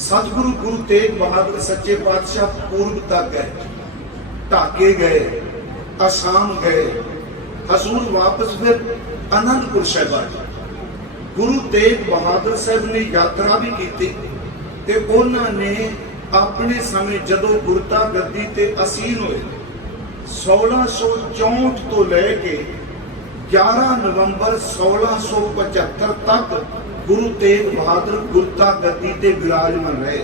सतगुरु गुरु तेग बहादुर सच्चे पातशाह पूर्व तक गए, ढाके गए, असम गए, हजूर वापस फिर आनंदपुर साहिब आए। गुरु तेग बहादुर साहब ने यात्रा भी की ते उन्होंने अपने समय जदों गुरता गद्दी ते असीन हुए 1664 तो लैके 11 नवंबर 1675 तक गुरु तेग बहादुर गुरता गद्दी ते विराजमान रहे।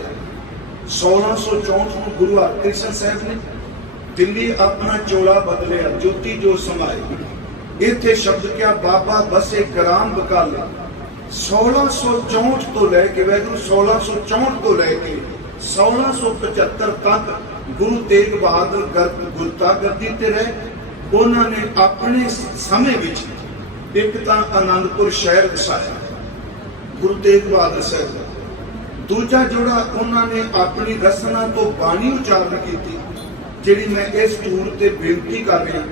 1664 में गुरु हरकृष्ण साहब ने दिल्ली अपना चोला बदलिया, ज्योति जो समाए। इत्थे शब्द क्या बाबा बसे ग्राम बकाले। 1664 तो लैके वैगुरु 1664 तो लैके 1675 तक गुरु तेग बहादुर गुरता गद्दी ते रहे। उन्होंने अपने समय विच एक तां आनंदपुर शहर वसाया गुरु तेग बहादुर साहब। दूजा जोड़ा उन्होंने अपनी रसना तो बाणी उचारण की, जिहड़ी मैं इस टूर ते बेनती कर रहा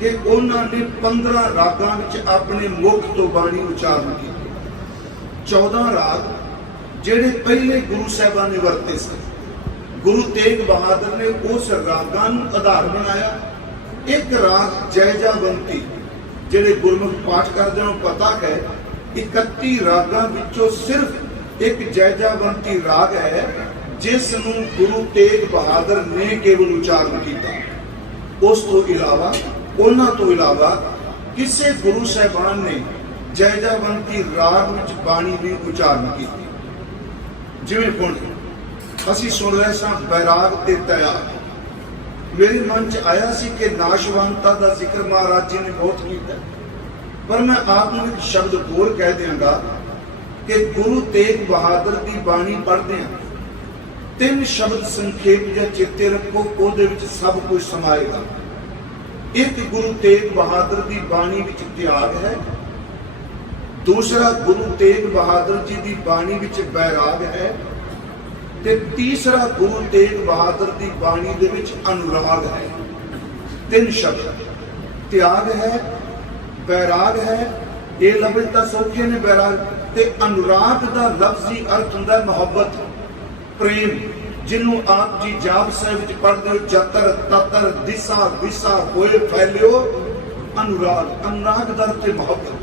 कि उन्होंने 15 रागां विच अपने मुख तो बाणी उचारण की। 14 राग जिहड़े पहले गुरु साहिबान ने वरते सन, गुरु तेग बहादुर ने उस रागां नूं आधार बनाया। एक राग जयजावंती जिहड़े गुरमुख पाठ करदे नूं पता है 31 रागां विचों सिर्फ एक जयजावंती राग है जिस नूं गुरु तेग बहादुर ने केवल उचारण किया। उस तो इलावा उन्हां तो इलावा किसी गुरु साहिबान ने जयजावंती राग विच बाणी भी उचारण की। जिवें हुण असीं सुन रहे सां बैराग ते त्याग। मेरे मन च आया सी कि नाशवंता का जिक्र महाराज जी ने बहुत किया, पर मैं आपको एक शब्द होर कह देंगा कि गुरु तेग बहादुर की बाणी पढ़ते हैं 3 शब्द संखेप या चेते रखो, उहदे विच सब कुछ समाएगा। एक गुरु तेग बहादुर की बाणी विच त्याग है, दूसरा गुरु तेग बहादुर जी की बाणी विच बैराग है, ते तीसरा गुरु तेग बहादुर की बाणी दे विच अनुराग है। 3 शब्द त्याग है, बैराग है, ये लफ्ज़ तां सौखे ने बैराग, ते अनुराग का लफ्जी अर्थ हुंदा मोहब्बत, प्रेम, जिन्हों आप जी जाप साहिब विच पढ़दे हो जतर ततर दिशा विसा होए फैलियो। अनुराग, अनुराग का अर्थ मोहब्बत।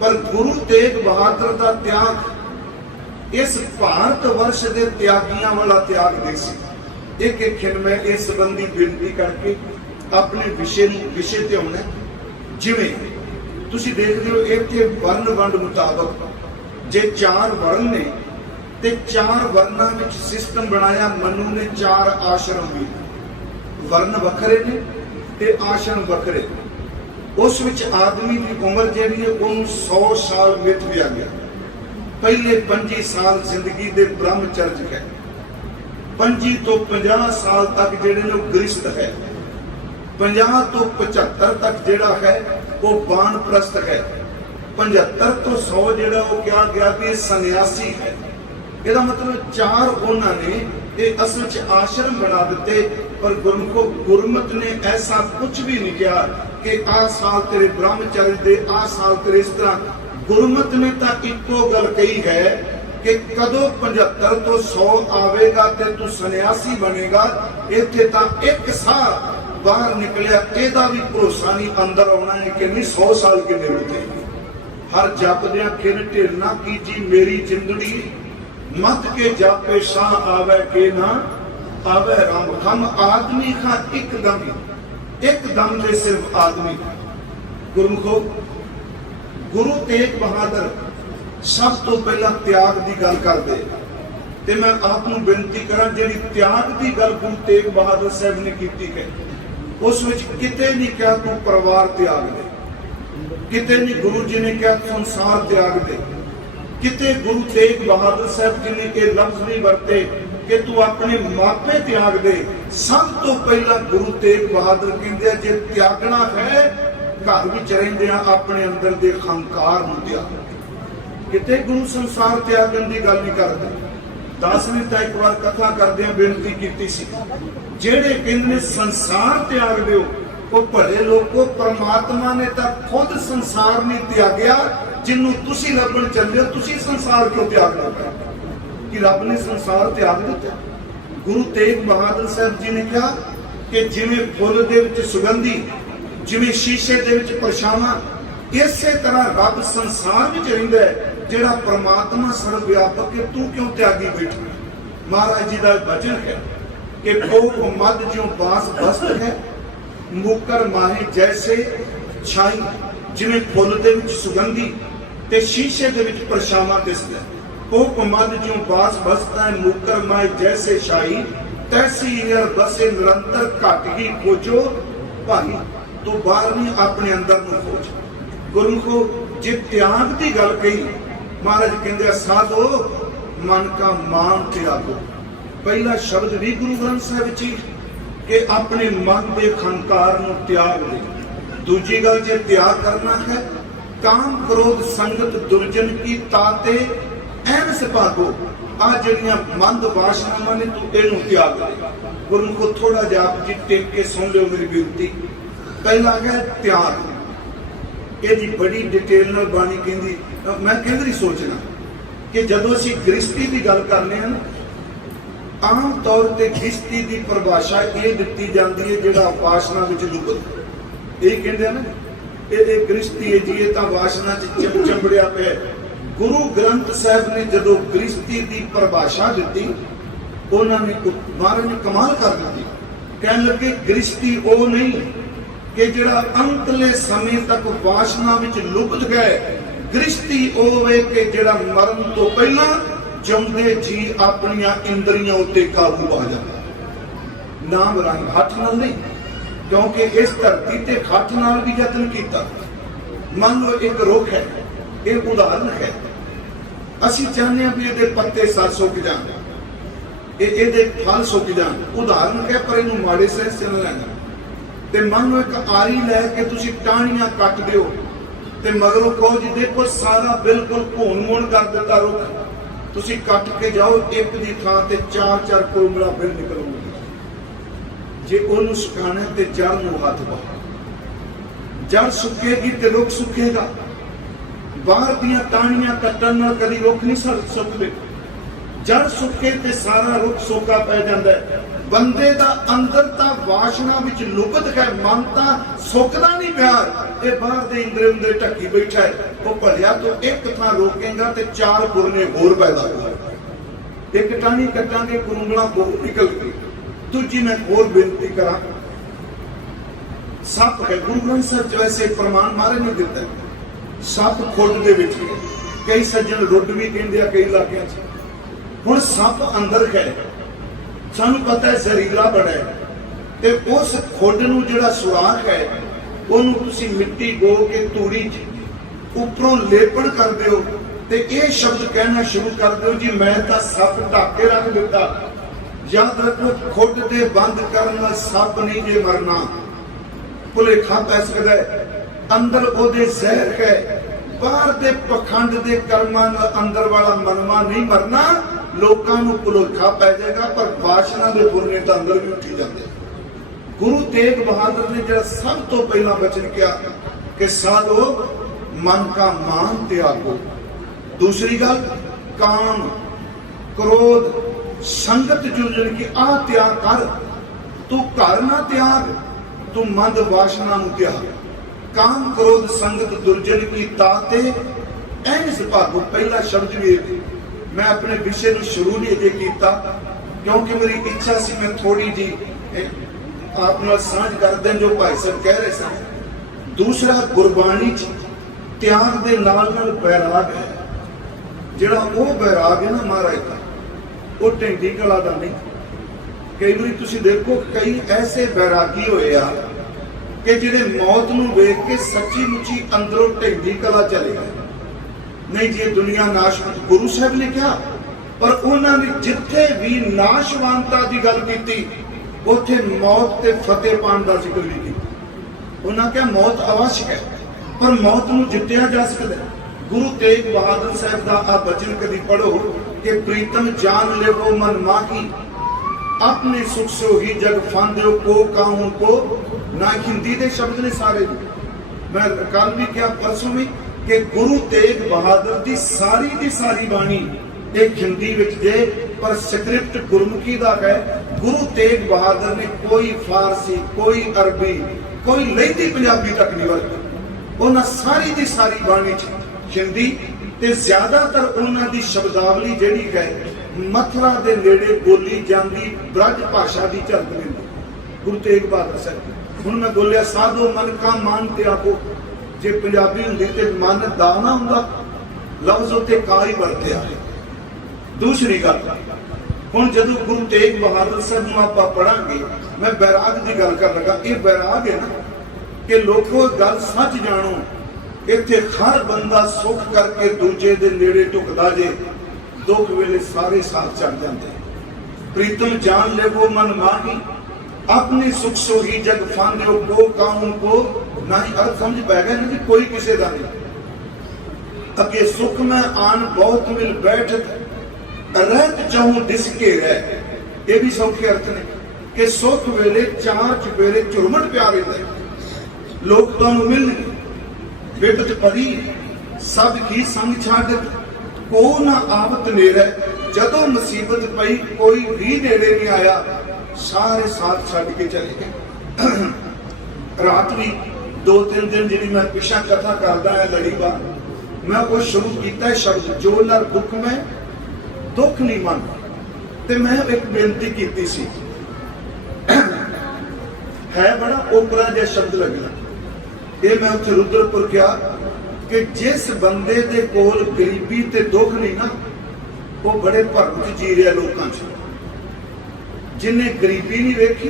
पर गुरु तेग बहादुर का त्याग इस भारत वर्ष के त्यागियों वाला त्याग नहीं सी। एक एक खिन मैं इस संबंधी बेनती करके अपने विषय ते आउणा। जिवें तुसीं देखदे हो इत्थे वर्ण वंड मुताबक जे 4 वर्ण ने ते 4 वर्णां विच सिस्टम बनाया। मनु ने 4 आश्रम भी, वर्ण वखरे ने ते आश्रम वखरे। उस विच आदमी की उम्र जिहड़ी है उहनूं 100 साल मिथ दिया गया। पहले 25 साल जिंदगी दे ब्रह्मचर्य है, 25 तो 50 साल तक जिहड़े ने गृहस्थ है, 50 तो 75 तक जिहड़ा है वो बाणप्रस्थ है, 75 तो 100 जिहड़ा वो क्या गया भी सन्यासी है। इसका मतलब 4 उन्होंने ये असल च आश्रम बना दिते। पर गुरमुखो गुरमत ने ऐसा कुछ भी नहीं किया कि आ साल तेरे ब्रह्मचर्य दे, आ साल तेरे इस तरह। गुरमत ने तो इको गल कही है कि कदों 75 तो 100 आवेगा ते तू सन्यासी बनेगा। इत्थे तां एक साल बाहर निकलिया, एदा भी भरोसा नहीं अंदर आना है कि नहीं 100 साल के निकलते। हर जपदियां खिन ढिल ना कीजी मेरी जिंदड़ी, मत के जापे शाह आवे के ना आवे राम। हम आदमी का एक दम दे सिर्फ आदमी। गुरमुखो गुरु तेग बहादुर सब तो पहला त्याग की गल करते, ते मैं आपको बेनती करा जिहड़ी त्याग की गल गुरु तेग बहादुर साहब ने की है उस विच किते नहीं कहा तू परिवार त्याग दे, किते नहीं गुरु जी ने कहा संसार त्याग दे, किते गुरु तेग बहादुर साहब जी ने यह लफ्ज नहीं वरते कि तू अपने मापे त्याग दे। सब तो पहला गुरु तेग बहादुर कहते जे त्यागना है घर विच रहिंदियां अपने अंदर दे खंकार नूं त्याग। किते गुरु संसार त्यागन की गल नहीं करते। 10 ने तो एक बार कथा करदे बेनती की सी, जेड़े कहंदे संसार त्याग दिओ वो भले लोगों, परमात्मा ने तो खुद संसार नहीं त्यागया जिन्हों तुसी लभण चले हो, तुसी संसार क्यों त्यागना पड़ा। कि रब ने संसार त्याग दिता। गुरु तेग बहादुर साहब जी ने कहा कि जिवें फुल दे विच सुगंधी, जिवें शीशे दे विच परछावां, इसे तरह रब संसार विच रहिंदा है, जिहड़ा परमात्मा सर्व व्यापक है, तू क्यों त्यागी बैठा। महाराज जी का वचन है कि भोग मद ज्यों बास बस्त है, मुकर माहे जैसे छाई, जिवें फुल दे विच सुगंधी ते शीशे दे विच परछावां दिसदा है। भोग मद ज्यों बास बसता है, मुकर माहे जैसे छाई, तैसी यार बसे निरंतर घट ही खोजो भाई। तो बाहर नहीं, अपने अंदर में खोज। गुरु को जे त्याग की गल कही, महाराज कहते साधो मन का मान त्यागो। पहला शब्द भी गुरु ग्रंथ साहिब जी कि अपने मन के खंकार नूं त्याग दे। दूजी गल जे त्याग करना है, काम क्रोध संगत दुर्जन की ताते एनस भागो। आ जड़ियां मंद वासनावां ने तू इहनूं त्याग दे। गुरु को थोड़ा जिहा आप जी टेक के सुन लियो मेरी बेनती। पहला है त्याग। ये जी बड़ी डिटेल नाल बाणी कहंदी, मैं कहंदी सोचना कि जदों असीं गृहस्थी की गल करने हैं ना, आम तौर पर गृहस्थी की परिभाषा ये दिती जाती है जिहड़ा वासना विच लुकद। ये कहंदे हैं ना, ये गृहस्थी है जी, ये तां वासना च चंबड़िया पिया। गुरु ग्रंथ साहिब ने जदों गृहस्थी की परिभाषा दी, उन्होंने महाराज ने कमाल कर दी। कहने लगे गृहस्थी वो नहीं कि जिहड़ा अंतले समय तक वासना विच लुप्त गए। गृहस्थी वो वे कि जिहड़ा मरण तो पहला जिउंदे जी अपनियां इंद्रियां उत्ते काबू पा जांदा। नाम रंग हथ नाल नहीं, क्योंकि इस धरती ते हथ नाल भी यतन कीता। मान लो एक रुख है, एक उदाहरण है, असीं चाहते हैं भी ये पत्ते साथ सुक जान, ये फल सुक जान, उदाहरण है, पर इनू माड़े सेंस च लेना। ते मान लो एक आरी लैके तुसीं टाहणियां कट दिओ ते मगरों कहो जी देखो सारा बिल्कुल भून मून कर दिता रुख, तुसीं कट के जाओ, एक दी थां ते चार चार कोमला फिर निकलूगी। जे ओनू सुकाना ते जड़ नूं हथ पाओ, जड़ सुकेगी ते रुख सुकेगा। बाहर दियां टाहणियां कट्टण नाल कदी रुख नहीं सुकदे। जड़ सुके ते सारा रुख सोका पै जांदा है। बंदे दा अंदर तां वासना विच लुप्त है, मन तां सुकदा नहीं प्यार, ये बाहर दे इंद्रिय अंदर ढकी बैठा है। वो भलिया तो एक थां रोकेगा ते चार बुरने होर पैदा होगा। एक टाहणी कट्टांगे, कुरुंगला होर निकल गई। दूजी मैं होर बेनती करा, सप है गुरु ग्रंथ साहिब वैसे प्रमाण मारे नहीं दिता है। सप खुड दे विच, कई सज्जन रुड भी कहंदे आ कई इलाकिਆਂ 'ਚ। हुण सप अंदर है, सानू पता है जहरीला बड़ा है, ते उस खुड नूं जिहड़ा सुराख है ओनू तुसीं मिट्टी गो के तूड़ी उपरों लेपण कर दिओ ते ये शब्द कहना शुरू कर दिओ जी मैं तां सप ढक के रख दिता। याद रखो खुड दे बंद करन नाल सप नहीं जे मरना, भुलेखा पै सकदा है। अंदर ओदे जहर है, बाहर दे पखंड दे कर्मां नाल अंदर वाला मनवा नहीं मरना। लोकां नूं भुलेखा पै जाएगा, पर वासना दे बुरने तां अंदर भी उठी जांदे। गुरु तेग बहादुर ने जो सब तो पहला वचन किया कि साधो मन का मान त्यागो। दूसरी गल काम क्रोध संगत जुर्जन की आ त्याग कर। तू घर ना त्याग, तू मंद वासना नूं त्याग। काम क्रोध संगत दुर्जन की ताते एनस भागो। पहला शब्द भी मैं अपने विषय में शुरू नहीं अजे किया, क्योंकि मेरी इच्छा सी मैं थोड़ी जी आप साझ कर दें जो भाई साहब कह रहे सन। दूसरा गुरबाणी त्याग दे नाल नाल बैराग है, जिहड़ा वो बैराग है ना महाराज का, वो ढिंडी कला दा नहीं। कई बार तुसीं देखो कई ऐसे बैरागी होए आ कि जिहड़े मौत नूं वेख के सच्ची मुची अंदरों ढिंडी कला चले गए। नहीं जी दुनिया नाशवंत गुरु साहब ने कहा, पर उन्होंने जिथे भी नाशवानता की गल की उथे मौत ते फतेह पाने का जिक्र भी किया। उन्होंने कहा मौत आवश्यक है, पर मौत नूं जित्तिया जा सकता है। गुरु तेग बहादुर साहब का आ वचन कभी पढ़ो कि प्रीतम जान लेवो मन माही, अपने सुख से ही जग फांदो को काहू को ना। हिंदी के शब्द ने सारे, मैं कल भी क्या परसों भी कि गुरु तेग बहादुर की सारी बाणी ਇਹ ਹਿੰਦੀ ਵਿੱਚ ਜੇ ਪਰ ਸਕ੍ਰਿਪਟ ਗੁਰਮੁਖੀ ਦਾ ਹੈ। ਗੁਰੂ ਤੇਗ ਬਹਾਦਰ ਨੇ ਕੋਈ ਫਾਰਸੀ, ਕੋਈ ਅਰਬੀ, ਕੋਈ ਲਹਿੰਦੀ ਪੰਜਾਬੀ ਤੱਕ ਨਹੀਂ ਵਰਤੀ। ਉਹਨਾਂ ਸਾਰੀ ਦੀ ਸਾਰੀ ਬਾਣੀ ਚ ਹਿੰਦੀ ਤੇ ਜ਼ਿਆਦਾਤਰ ਉਹਨਾਂ ਦੀ ਸ਼ਬਦਾਵਲੀ ਜਿਹੜੀ ਹੈ ਮਥੁਰਾ ਦੇ ਨੇੜੇ ਬੋਲੀ ਜਾਂਦੀ ਬ੍ਰਜ ਭਾਸ਼ਾ ਦੀ ਝਲਕ ਮਿਲਦੀ ਗੁਰੂ ਤੇਗ ਬਹਾਦਰ ਸਾਹਿਬ। ਹੁਣ ਮੈਂ ਬੋਲਿਆ ਸਾਧੋ ਮਨ ਕਾ ਮਾਨ ਤੇ ਆਖੋ, ਜੇ ਪੰਜਾਬੀ ਹੁੰਦੀ ਤੇ ਮਨ ਦਾ ਨਾ ਹੁੰਦਾ, ਲਫ਼ਜ਼ ਉੱਤੇ ਕਾ ਹੀ ਵਰਤਿਆ। ਦੂਸਰੀ ਗੱਲ, ਹੁਣ ਜਦੋਂ ਗੁਰੂ ਤੇਗ ਬਹਾਦਰ ਸਾਹਿਬ ਨੂੰ ਆਪਾਂ ਪੜਾਂਗੇ, ਮੈਂ ਬੈਰਾਗ ਦੀ ਗੱਲ ਕਰਨ ਲੱਗਾ। ਇਹ ਬੈਰਾਗ ਹੈ ਨਾ ਕਿ ਲੋਕੋ ਗੱਲ ਸੱਚ ਜਾਣੋ, ਇੱਥੇ ਹਰ ਬੰਦਾ ਸੁੱਖ ਕਰਕੇ ਦੂਜੇ ਦੇ ਨੇੜੇ ਢੁਕਦਾ ਜੇ, ਦੁੱਖ ਵੇਲੇ ਸਾਰੇ ਸਾਥ ਛੱਡ ਜਾਂਦੇ। ਪ੍ਰੀਤਮ ਜਾਨ ਲੈਵੋ ਮਨ ਮਾਹੀ, अपनी सुख सोही जग फांदियो को काहू को ना ही अर्थ समझ पै गया ना कि कोई किसी का नहीं। अगे सुख में आन बहुत मिल बैठक रहत चाहूं दिसके रह, ये भी सौखे अर्थ ने कि सुख वेले चार चुफेरे झुरमट प्यार रहे। लोग तुहानू मिलणगे विपत परी सब की संग छाड़ को ना आवत नेरे, जदों मुसीबत पई कोई भी नेड़े नहीं आया, सारे साथ छड़ के चले गए। रात भी 2-3 दिन जी मैं पिछा कथा करता है लड़ीवार, मैं वो शुरू किया शब्द जो लर दुख में दुख नहीं मन, ते मैं एक बेनती की सी, है बड़ा ओपरा जहा शब्द लगना, ये मैं उत्थे रुद्रपुर किया कि जिस बंदे दे कोल गरीबी ते दुख नहीं ना, वो बड़े भरम च जी रहा लोगों च। जिन्हें गरीबी नहीं वेखी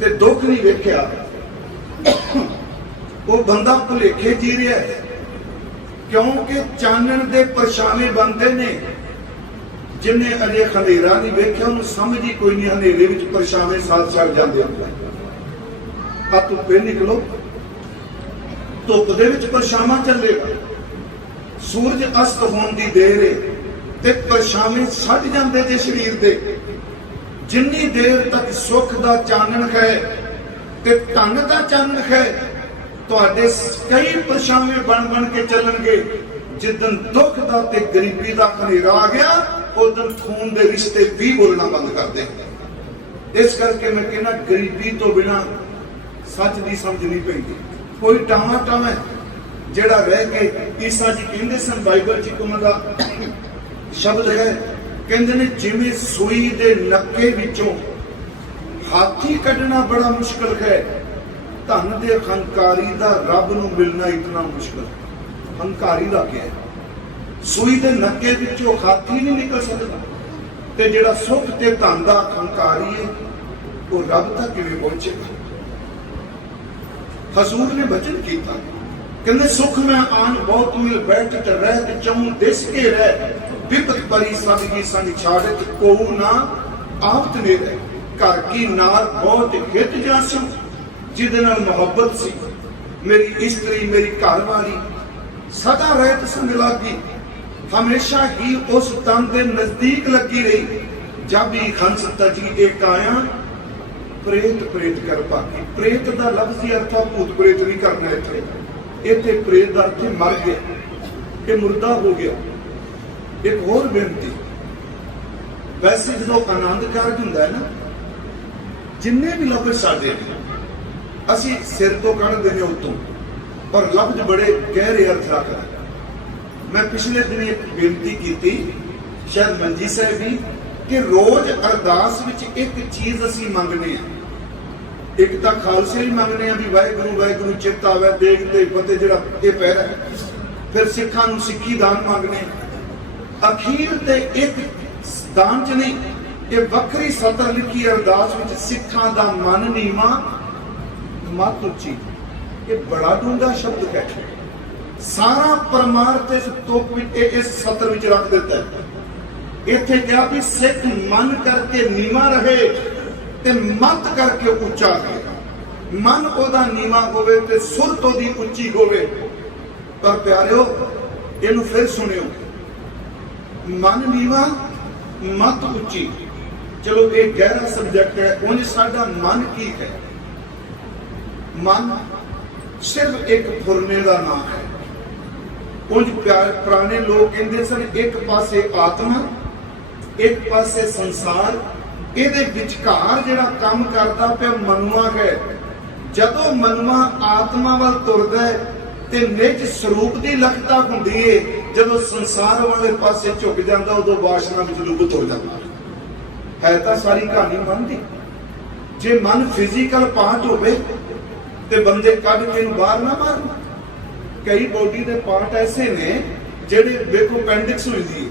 ते दुख नहीं वेख्या, वो बंदा भुलेखे जी रहा है, क्योंकि चानण दे परछावे बनते ने। जिन्हें अजे खंडेरा नहीं वेख्या उन्हें समझ ही कोई नहीं, हनेरे विच परछावे साथ छड़ जाते होंगे। आ धुप्पे निकलो, धुप दे विच परछावा चलेगा, सूरज अस्त होने की देर है ते परछावे छड़ जाते जे शरीर दे। जिन्नी देर तक सुख दा चानण है ते धन दा चानण है, तुहाडे कई परछावे बन बन के चलणगे। जिदन दुख दा ते गरीबी दा खनेरा आ गया, उदन खून दे रिश्ते भी बोलना बंद कर दे। इस करके मैं कहना गरीबी तो बिना सच दी समझ नहीं पैंदी। कोई टावा टावा जिहड़ा रह के ईसा जी कहंदे सन, बाइबल च उन्हां दा शब्द है, कहते ने जिवें सूई दे नक्के विचों हाथी कढ़ना बड़ा मुश्किल है, धन दे हंकारी दा रब नूं मिलना इतना मुश्किल। हंकारी दा क्या है? सूई दे नक्के विचों हाथी नहीं निकल सकता, ते जिहड़ा सुख ते धन दा हंकारी है वो रब तक किवें पहुंचेगा। हजूर ने वचन किया, कहते सुख में आन बहुत मिल बैठ रहत चौं दिस के रह, विपत परी सब की संग छाड़त को ना आपत ने रह। घर की नार बहुत हित जासू, जिहदे नाल मोहब्बत सी, मेरी स्त्री मेरी घरवाली सदा रहत संग लागी, हमेशा ही उस तन के नजदीक लगी रही। जब ही हंस तजी एक आया, प्रेत प्रेत कर पाकी। प्रेत का लफ्ज ही अर्थ भूत प्रेत नहीं करना, इत्थे प्रेत का अर्थ मर गया, ये मुर्दा हो गया। एक होर बेनती, वैसे जो आनंद कारज हुंदा है ना, जिन्ने भी लफ्ज साडे असी सिर तो कढ़ देने उतों, और लफ्ज बड़े गहरे अर्थ रखते। मैं पिछले दिन एक बेनती की थी, शायद मंजी साहब भी, कि रोज अरदास विच एक चीज असी मंगने हैं। एक तो खालसे ही मंगने हैं भी वाहिगुरू चित आवे, देख ते फतेह जिहड़ा ये पैरा है। फिर सिखां नूं सिक्खी दान मंगने, अखीर ते एक दान च नहीं, ये वक्री सतर लिखी अरदास विच सिखां दा मन नीवा मत उची। ये बड़ा डूंगा शब्द है, सारा परमार्थ इस तुक इस सतर विच रख दिता है। इत्थे क्या भी सिख मन करके नीवा रहे ते मत करके उच्चा रहे। मन ओदा नीवा होवे ते सुरत ओदी उच्ची होवे। पर प्यारिओ इहनूं फिर सुनियो, मन नीवा मत उच्ची। चलो ये गहरा सब्जेक्ट है। उंज साडा मन की है? मन सिर्फ एक फुरने का नाम है। ਕੁਝ ਪੁਰਾਣੇ ਲੋਕ ਕਹਿੰਦੇ ਸਨ ਇੱਕ ਪਾਸੇ ਆਤਮਾ, ਇੱਕ ਪਾਸੇ ਸੰਸਾਰ, ਇਹਦੇ ਵਿਚਕਾਰ ਜਿਹੜਾ ਕੰਮ ਕਰਦਾ ਪਿਆ ਮਨੁਆ ਹੈ। ਜਦੋਂ ਮਨੁਆ ਆਤਮਾ ਵੱਲ ਤੁਰਦਾ ਹੈ ਤੇ ਨਿਜ ਸਰੂਪ ਦੀ ਲਖਤਾ ਹੁੰਦੀ ਏ, ਜਦੋਂ ਸੰਸਾਰ ਵਾਲੇ ਪਾਸੇ ਝੁਕ ਜਾਂਦਾ ਉਦੋਂ ਵਾਸ਼ਨਾ ਵਿੱਚ ਲੁਪਤ ਹੋ ਜਾਂਦਾ ਹੈ। ਤਾਂ ਸਾਰੀ ਕਹਾਣੀ ਮਨ ਦੀ। ਜੇ ਮਨ ਫਿਜ਼ੀਕਲ ਪਾਰਟ ਹੋਵੇ ਤੇ ਬੰਦੇ ਕੱਢ ਕੇ ਇਹਨੂੰ ਬਾਹਰ ਨਾ ਮਾਰਨ। ਕਈ ਬੋਡੀ ਦੇ ਪਾਰਟ ਐਸੇ ਨੇ ਜਿਹੜੇ ਵੇਖੋ ਅਪੈਂਡਿਕਸ ਹੁੰਦੀ ਹੈ,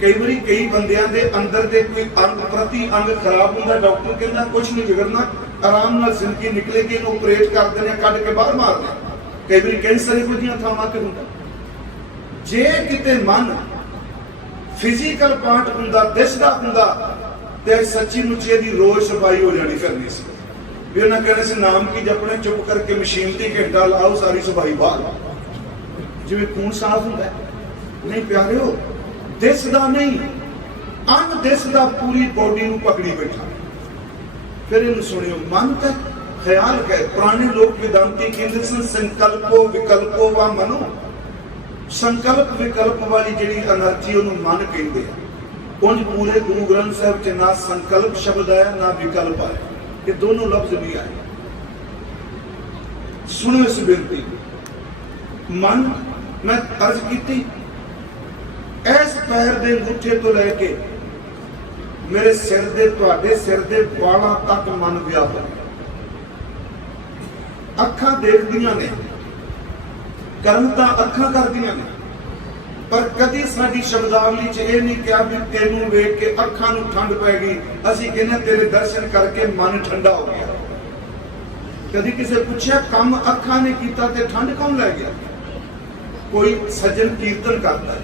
ਕਈ ਵਾਰੀ ਕਈ ਬੰਦਿਆਂ ਦੇ ਅੰਦਰ ਦੇ ਕੋਈ ਅੰਗ ਪ੍ਰਤੀ ਅੰਗ ਖਰਾਬ ਹੁੰਦਾ, ਡਾਕਟਰ ਕਹਿੰਦਾ ਕੁਝ ਨਹੀਂ ਵਿਗੜਨਾ, ਆਰਾਮ ਨਾਲ ਜ਼ਿੰਦਗੀ ਨਿਕਲੇਗੀ, ਇਹਨੂੰ ਆਪਰੇਟ ਕਰਦੇ ਨੇ, ਕੱਢ ਕੇ ਬਾਹਰ ਮਾਰਦੇ। ਕਈ ਵਾਰੀ ਕੈਂਸਰ ਇਹੋ ਜਿਹੀਆਂ ਥਾਵਾਂ ਤੇ ਹੁੰਦਾ। ਜੇ ਕਿਤੇ ਮਨ ਫਿਜ਼ੀਕਲ ਪਾਰਟ ਹੁੰਦਾ, ਦਿਸਦਾ ਹੁੰਦਾ, ਤੇ ਸੱਚੀ ਮੁੱਚੀ ਇਹਦੀ ਰੋਜ਼ ਸਫਾਈ ਹੋ ਜਾਣੀ ਕਰਨੀ ਸੀ। ਵੀ ਉਹਨਾਂ ਕਹਿੰਦੇ ਸੀ ਨਾਮ ਕੀ ਜਪਣੇ, ਚੁੱਪ ਕਰਕੇ ਮਸ਼ੀਨ ਤੇ ਘੰਟਾ ਲਾਓ, ਸਾਰੀ ਸਫਾਈ ਬਾਹਰ। ਜਿਵੇਂ ਖੂਨ ਸਾਫ਼ ਹੁੰਦਾ ਨਹੀਂ ਪਿਆਰਿਓ, ਦਿਸਦਾ ਨਹੀਂ, ਅੰਗ ਦਿਸਦਾ ਪੂਰੀ ਬੋਡੀ ਨੂੰ ਪਕੜੀ ਬੈਠਾ। ਫਿਰ ਇਹਨੂੰ ਸੁਣਿਓ, ਮਨ ਤਾਂ ਖਿਆਲ ਹੈ। ਪੁਰਾਣੇ ਲੋਕ ਵਿਦਾਂਤੀ ਕਹਿੰਦੇ ਸਨ ਸੰਕਲਪੋ ਵਿਕਲਪੋ ਵਾ ਮਨੋ। ਸੰਕਲਪ ਵਿਕਲਪ ਵਾਲੀ ਜਿਹੜੀ એનર્ਜੀ ਉਹਨੂੰ ਮਨ ਕਹਿੰਦੇ ਆ। ਕੁਝ ਪੂਰੇ ਗੁਰੂ ਗ੍ਰੰਥ ਸਾਹਿਬ ਚ ਨਾ ਸੰਕਲਪ ਸ਼ਬਦ ਆਇਆ ਨਾ ਵਿਕਲਪ ਆਇਆ, ਇਹ ਦੋਨੋਂ ਲਫ਼ਜ਼ ਨਹੀਂ ਆਏ। ਸੁਣੋ ਇਸ ਬੇਨਤੀ। ਮਨ ਮੈਂ ਅਰਜ਼ ਕੀਤੀ, ਇਸ ਪੈਰ ਦੇ ਅੰਗੂਠੇ ਤੋਂ ਲੈ ਕੇ ਮੇਰੇ ਸਿਰ ਦੇ, ਤੁਹਾਡੇ ਸਿਰ ਦੇ ਵਾਲਾਂ ਤੱਕ ਮਨ ਵਿਆਪਕ ਹੈ। ਅੱਖਾਂ ਦੇਖਦੀਆਂ ਨੇ, ਕਰਮ ਤਾਂ ਅੱਖਾਂ ਕਰਦੀਆਂ ਨੇ, ਪਰ ਕਦੀ ਸਾਡੀ ਸ਼ਬਦਾਵਲੀ ਚ ਇਹ ਨਹੀਂ ਕਿਹਾ ਵੀ ਤੈਨੂੰ ਵੇਖ ਕੇ ਅੱਖਾਂ ਨੂੰ ਠੰਡ ਪੈ ਗਈ। ਅਸੀਂ ਕਹਿੰਦੇ ਤੇਰੇ ਦਰਸ਼ਨ ਕਰਕੇ ਮਨ ਠੰਡਾ ਹੋ ਗਿਆ। ਕਦੀ ਕਿਸੇ ਪੁੱਛਿਆ ਕੰਮ ਅੱਖਾਂ ਨੇ ਕੀਤਾ ਤੇ ਠੰਡ ਕੌਣ ਲੈ ਗਿਆ? ਕੋਈ ਸੱਜਣ ਕੀਰਤਨ ਕਰਦਾ ਹੈ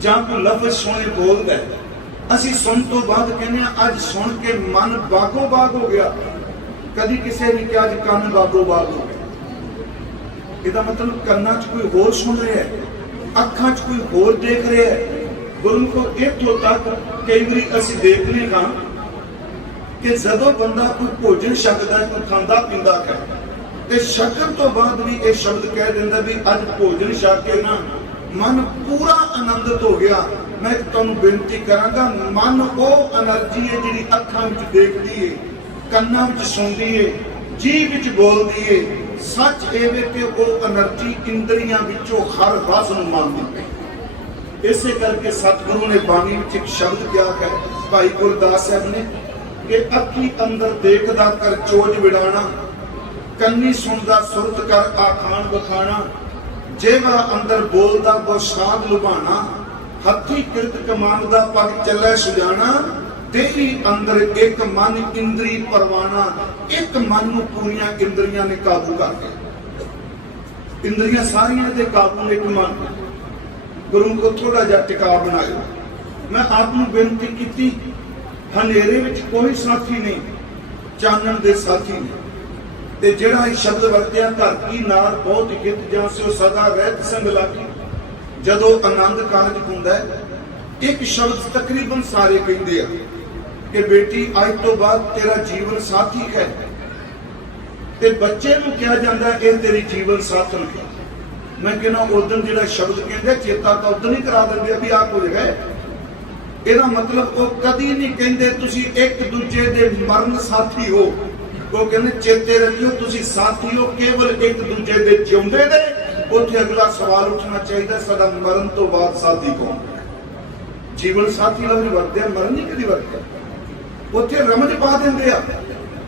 ਜਾਂ ਕੋਈ ਲਫ਼ਜ਼ ਸੋਹਣੇ ਬੋਲਦਾ ਹੈ, ਅਸੀਂ ਸੁਣ ਤੋਂ ਬਾਅਦ ਕਹਿੰਦੇ ਆ ਅੱਜ ਸੁਣ ਕੇ ਮਨ ਬਾਗੋ ਬਾਗ ਹੋ ਗਿਆ। ਕਦੀ ਕਿਸੇ ਨੇ ਕਿਹਾ ਅੱਜ ਕੰਨ ਬਾਗੋ ਬਾਗ ਹੋ ਗਿਆ। ਇਹਦਾ ਮਤਲਬ ਕੰਨਾਂ 'ਚ ਕੋਈ ਹੋਰ ਸੁਣ ਰਿਹਾ ਹੈ, ਅੱਖਾਂ 'ਚ ਕੋਈ ਹੋਰ ਦੇਖ ਰਿਹਾ ਹੈ। ਗੁਰਮੁਖੋ ਇੱਥੋਂ ਤੱਕ ਕਈ ਵਾਰੀ ਅਸੀਂ ਦੇਖਦੇ ਹਾਂ ਕਿ ਜਦੋਂ ਬੰਦਾ ਕੋਈ ਭੋਜਨ ਛਕਦਾ, ਕੋਈ ਖਾਂਦਾ ਪੀਂਦਾ ਹੈ ਤੇ ਛਕਣ ਤੋਂ ਬਾਅਦ ਵੀ ਇਹ ਸ਼ਬਦ ਕਹਿ ਦਿੰਦਾ ਵੀ ਅੱਜ ਭੋਜਨ ਛਕ ਕੇ ਨਾ ਮਨ ਪੂਰਾ ਆਨੰਦਿਤ ਹੋ ਗਿਆ। ਮੈਂ ਤੁਹਾਨੂੰ ਬੇਨਤੀ ਕਰਾਂਗਾ, ਮਨ ਉਹ એનર્ਜੀ ਹੈ ਜਿਹੜੀ ਅੱਖਾਂ ਵਿੱਚ ਦੇਖਦੀ ਹੈ, ਕੰਨਾਂ ਵਿੱਚ ਸੁਣਦੀ ਹੈ, ਜੀਭ ਵਿੱਚ ਬੋਲਦੀ ਹੈ। ਸੱਚ ਇਹ ਵੇ ਕਿ ਉਹ એનર્ਜੀ ਇੰਦਰੀਆਂ ਵਿੱਚੋਂ ਹਰ ਰਸ ਨੂੰ ਮੰਨਦੀ ਹੈ। ਇਸੇ ਕਰਕੇ ਸਤਿਗੁਰੂ ਨੇ ਬਾਣੀ ਵਿੱਚ ਇੱਕ ਸ਼ਬਦ ਕਿਹਾ ਹੈ, ਭਾਈ ਗੁਰਦਾਸ ਸਾਹਿਬ ਨੇ, ਕਿ ਅੱਖੀ ਅੰਦਰ ਦੇਖਦਾ ਕਰ ਚੋਜ ਵਿੜਾਣਾ, ਕੰਨੀ ਸੁਣਦਾ ਸੁਰਤ ਕਰ ਆਖਾਣ ਬਖਾਣਾ, ਜੇਵਾ ਅੰਦਰ ਬੋਲਦਾ ਬੋ ਸਾਧ ਲੁਭਾਣਾ, ਹੱਥੀ ਕਿਰਤ ਕਮਾਂਦਾ ਪਗ ਚੱਲੇ ਸੁਜਾਣਾ, ਦੇਹੀ ਅੰਦਰ ਇੱਕ ਮਨ ਇੰਦਰੀ ਪਰਵਾਣਾ। ਇੱਕ ਮਨ ਨੂੰ ਪੂਰੀਆਂ ਇੰਦਰੀਆਂ ਨੇ ਕਾਬੂ ਕਰ ਲਿਆ। ਇੰਦਰੀਆਂ ਸਾਰੀਆਂ ਦੇ ਕਾਬੂ ਨੇ ਇੱਕ ਮਨ। ਗੁਰੂ ਕੋ ਥੋੜਾ ਜਿਹਾ ਟਿਕਾ ਬਣਾਇਆ। ਮੈਂ ਆਪ ਨੂੰ ਬੇਨਤੀ ਕੀਤੀ, ਹਨੇਰੇ ਵਿੱਚ ਕੋਈ ਸਾਥੀ ਨਹੀਂ, ਚਾਨਣ ਦੇ ਸਾਥੀ ਨੇ। ਤੇ ਜਿਹੜਾ ਇਹ ਸ਼ਬਦ ਵਰਤਿਆ, ਧਰਤੀ ਨਾਲ ਬਹੁਤ ਹਿੱਤ ਜਾਂ ਸੋ ਸਦਾ ਰਹਿਤ ਸੰਗ ਲਾਗੀ। ਜਦੋਂ ਆਨੰਦ ਕਾਰਜ ਹੁੰਦਾ ਹੈ, ਇੱਕ ਸ਼ਬਦ ਤਕਰੀਬਨ ਸਾਰੇ ਕਹਿੰਦੇ ਆ ਕਿ ਬੇਟੀ ਅੱਜ ਤੋਂ ਬਾਅਦ ਤੇਰਾ ਜੀਵਨ ਸਾਥੀ ਹੈ। ਤੇ ਬੱਚੇ ਨੂੰ ਕਿਹਾ ਜਾਂਦਾ ਇਹ ਤੇਰੀ ਜੀਵਨ ਸਾਥਣ ਹੈ। ਮੈਂ ਕਹਿੰਦਾ ਉਦੋਂ ਜਿਹੜਾ ਸ਼ਬਦ ਕਹਿੰਦੇ ਚੇਤਾ ਤਾਂ ਉਦੋਂ ਹੀ ਕਰਾ ਦਿੰਦੇ ਆ ਵੀ ਆਹ ਕੁਝ ਹੈ। ਇਹਦਾ ਮਤਲਬ ਉਹ ਕਦੀ ਨਹੀਂ ਕਹਿੰਦੇ ਤੁਸੀਂ ਇੱਕ ਦੂਜੇ ਦੇ ਮਰਨ ਸਾਥੀ ਹੋ। ਉਹ ਕਹਿੰਦੇ ਚੇਤੇ ਰੱਖਿਓ ਤੁਸੀਂ ਸਾਥੀ ਹੋ ਕੇਵਲ ਇੱਕ ਦੂਜੇ ਦੇ ਜਿਉਂਦੇ ਦੇ। ਉੱਥੇ ਅਗਲਾ ਸਵਾਲ ਉੱਠਣਾ ਚਾਹੀਦਾ, ਸਾਡਾ ਮਰਨ ਤੋਂ ਬਾਅਦ ਸਾਥੀ ਕੌਣ? ਜੀਵਨ ਸਾਥੀ ਲਫ਼ਜ਼ ਵਰਤਿਆ, ਮਰਨ ਨਹੀਂ ਕਦੀ ਵਰਤਿਆ। ਉੱਥੇ ਰਮਜ ਪਾ ਦਿੰਦੇ ਆ।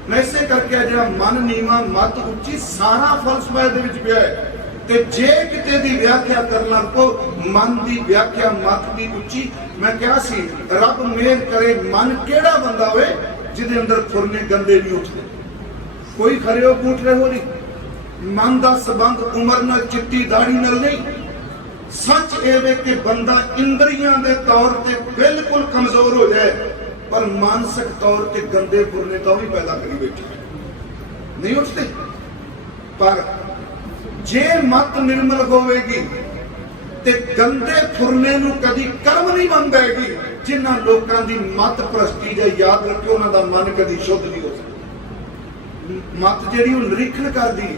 ਮੈਂ ਇਸੇ ਕਰਕੇ ਜਿਹੜਾ ਮਨ ਨੀਵਾਂ ਮਤ ਉੱਚੀ, ਸਾਰਾ ਫਲਸਫਾ ਇਹਦੇ ਵਿੱਚ ਪਿਆ ਹੈ। ਤੇ ਜੇ ਕਿਤੇ ਦੀ ਵਿਆਖਿਆ ਕਰਨਾ ਕੋ ਮਨ ਦੀ ਵਿਆਖਿਆ ਮਤ ਦੀ ਉੱਚੀ, ਮੈਂ ਕਿਹਾ ਸੀ ਰੱਬ ਮਿਹਰ ਕਰੇ ਮਨ ਕਿਹੜਾ ਬੰਦਾ ਹੋਵੇ ਜਿਹਦੇ ਅੰਦਰ ਫੁਰਨੇ ਗੰਦੇ ਨਹੀਂ ਉੱਠਦੇ। ਕੋਈ ਖਰੇ ਹੋ ਪੁੱਟ ਰਹੇ ਹੋ ਨਹੀਂ। ਮਨ ਦਾ ਸਬੰਧ ਉਮਰ ਨਾਲ, ਚਿੱਟੀ ਦਾੜੀ ਨਾਲ ਨਹੀਂ। ਸੱਚ ਇਹ ਵੇ ਕਿ ਬੰਦਾ ਇੰਦਰੀਆਂ ਦੇ ਤੌਰ ਤੇ ਬਿਲਕੁਲ ਕਮਜ਼ੋਰ ਹੋ ਜਾਏ, ਪਰ ਮਾਨਸਿਕ ਤੌਰ ਤੇ ਗੰਦੇ ਫੁਰਨੇ ਤਾਂ ਵੀ ਪੈਦਾ ਕਰੀ ਬੈਠੇ ਨਹੀਂ ਉੱਠਦੇ। ਪਰ ਜੇ ਮਤ ਨਿਰਮਲ ਹੋਵੇਗੀ ਤੇ ਗੰਦੇ ਫੁਰਨੇ ਨੂੰ ਕਦੀ ਕਰਮ ਨਹੀਂ ਬਣਦਾਏਗੀ। ਜਿਨ੍ਹਾਂ ਲੋਕਾਂ ਦੀ ਮਤ ਭ੍ਰਸ਼ਟੀ ਜਾਂ ਯਾਦ ਰੱਖਿਓ, ਉਹਨਾਂ ਦਾ ਮਨ ਕਦੀ ਸ਼ੁੱਧ ਨਹੀਂ ਹੋ ਸਕਦਾ। ਮਤ ਜਿਹੜੀ ਉਹ ਨਿਰੀਖਣ ਕਰਦੀ,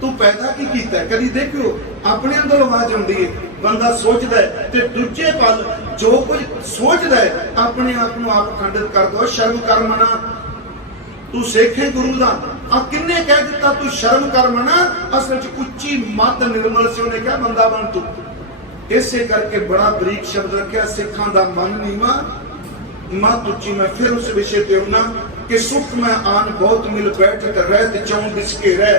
ਤੂੰ ਪੈਦਾ ਕੀ ਕੀਤਾ ਕਦੀ ਦੇਖਿਓ। अपने अंदर आवाज आती है, बंदा सोचता है ते दूजे पल जो कुछ सोचता है अपने आप को आप खंडित कर दो। शर्म कर मना, तू सिखे गुरु का आ किन्ने कह दिता तू शर्म कर मना, असल उच्ची मत निर्मल से उन्हें क्या बंदा बन तू। इसे करके बड़ा बरीक शब्द रखा, सिखा का मन नीवा मत उच्ची। मैं फिर उस विषय पे आना कि सुख में आन बहुत मिल बैठत रहत चौं बिसके रह,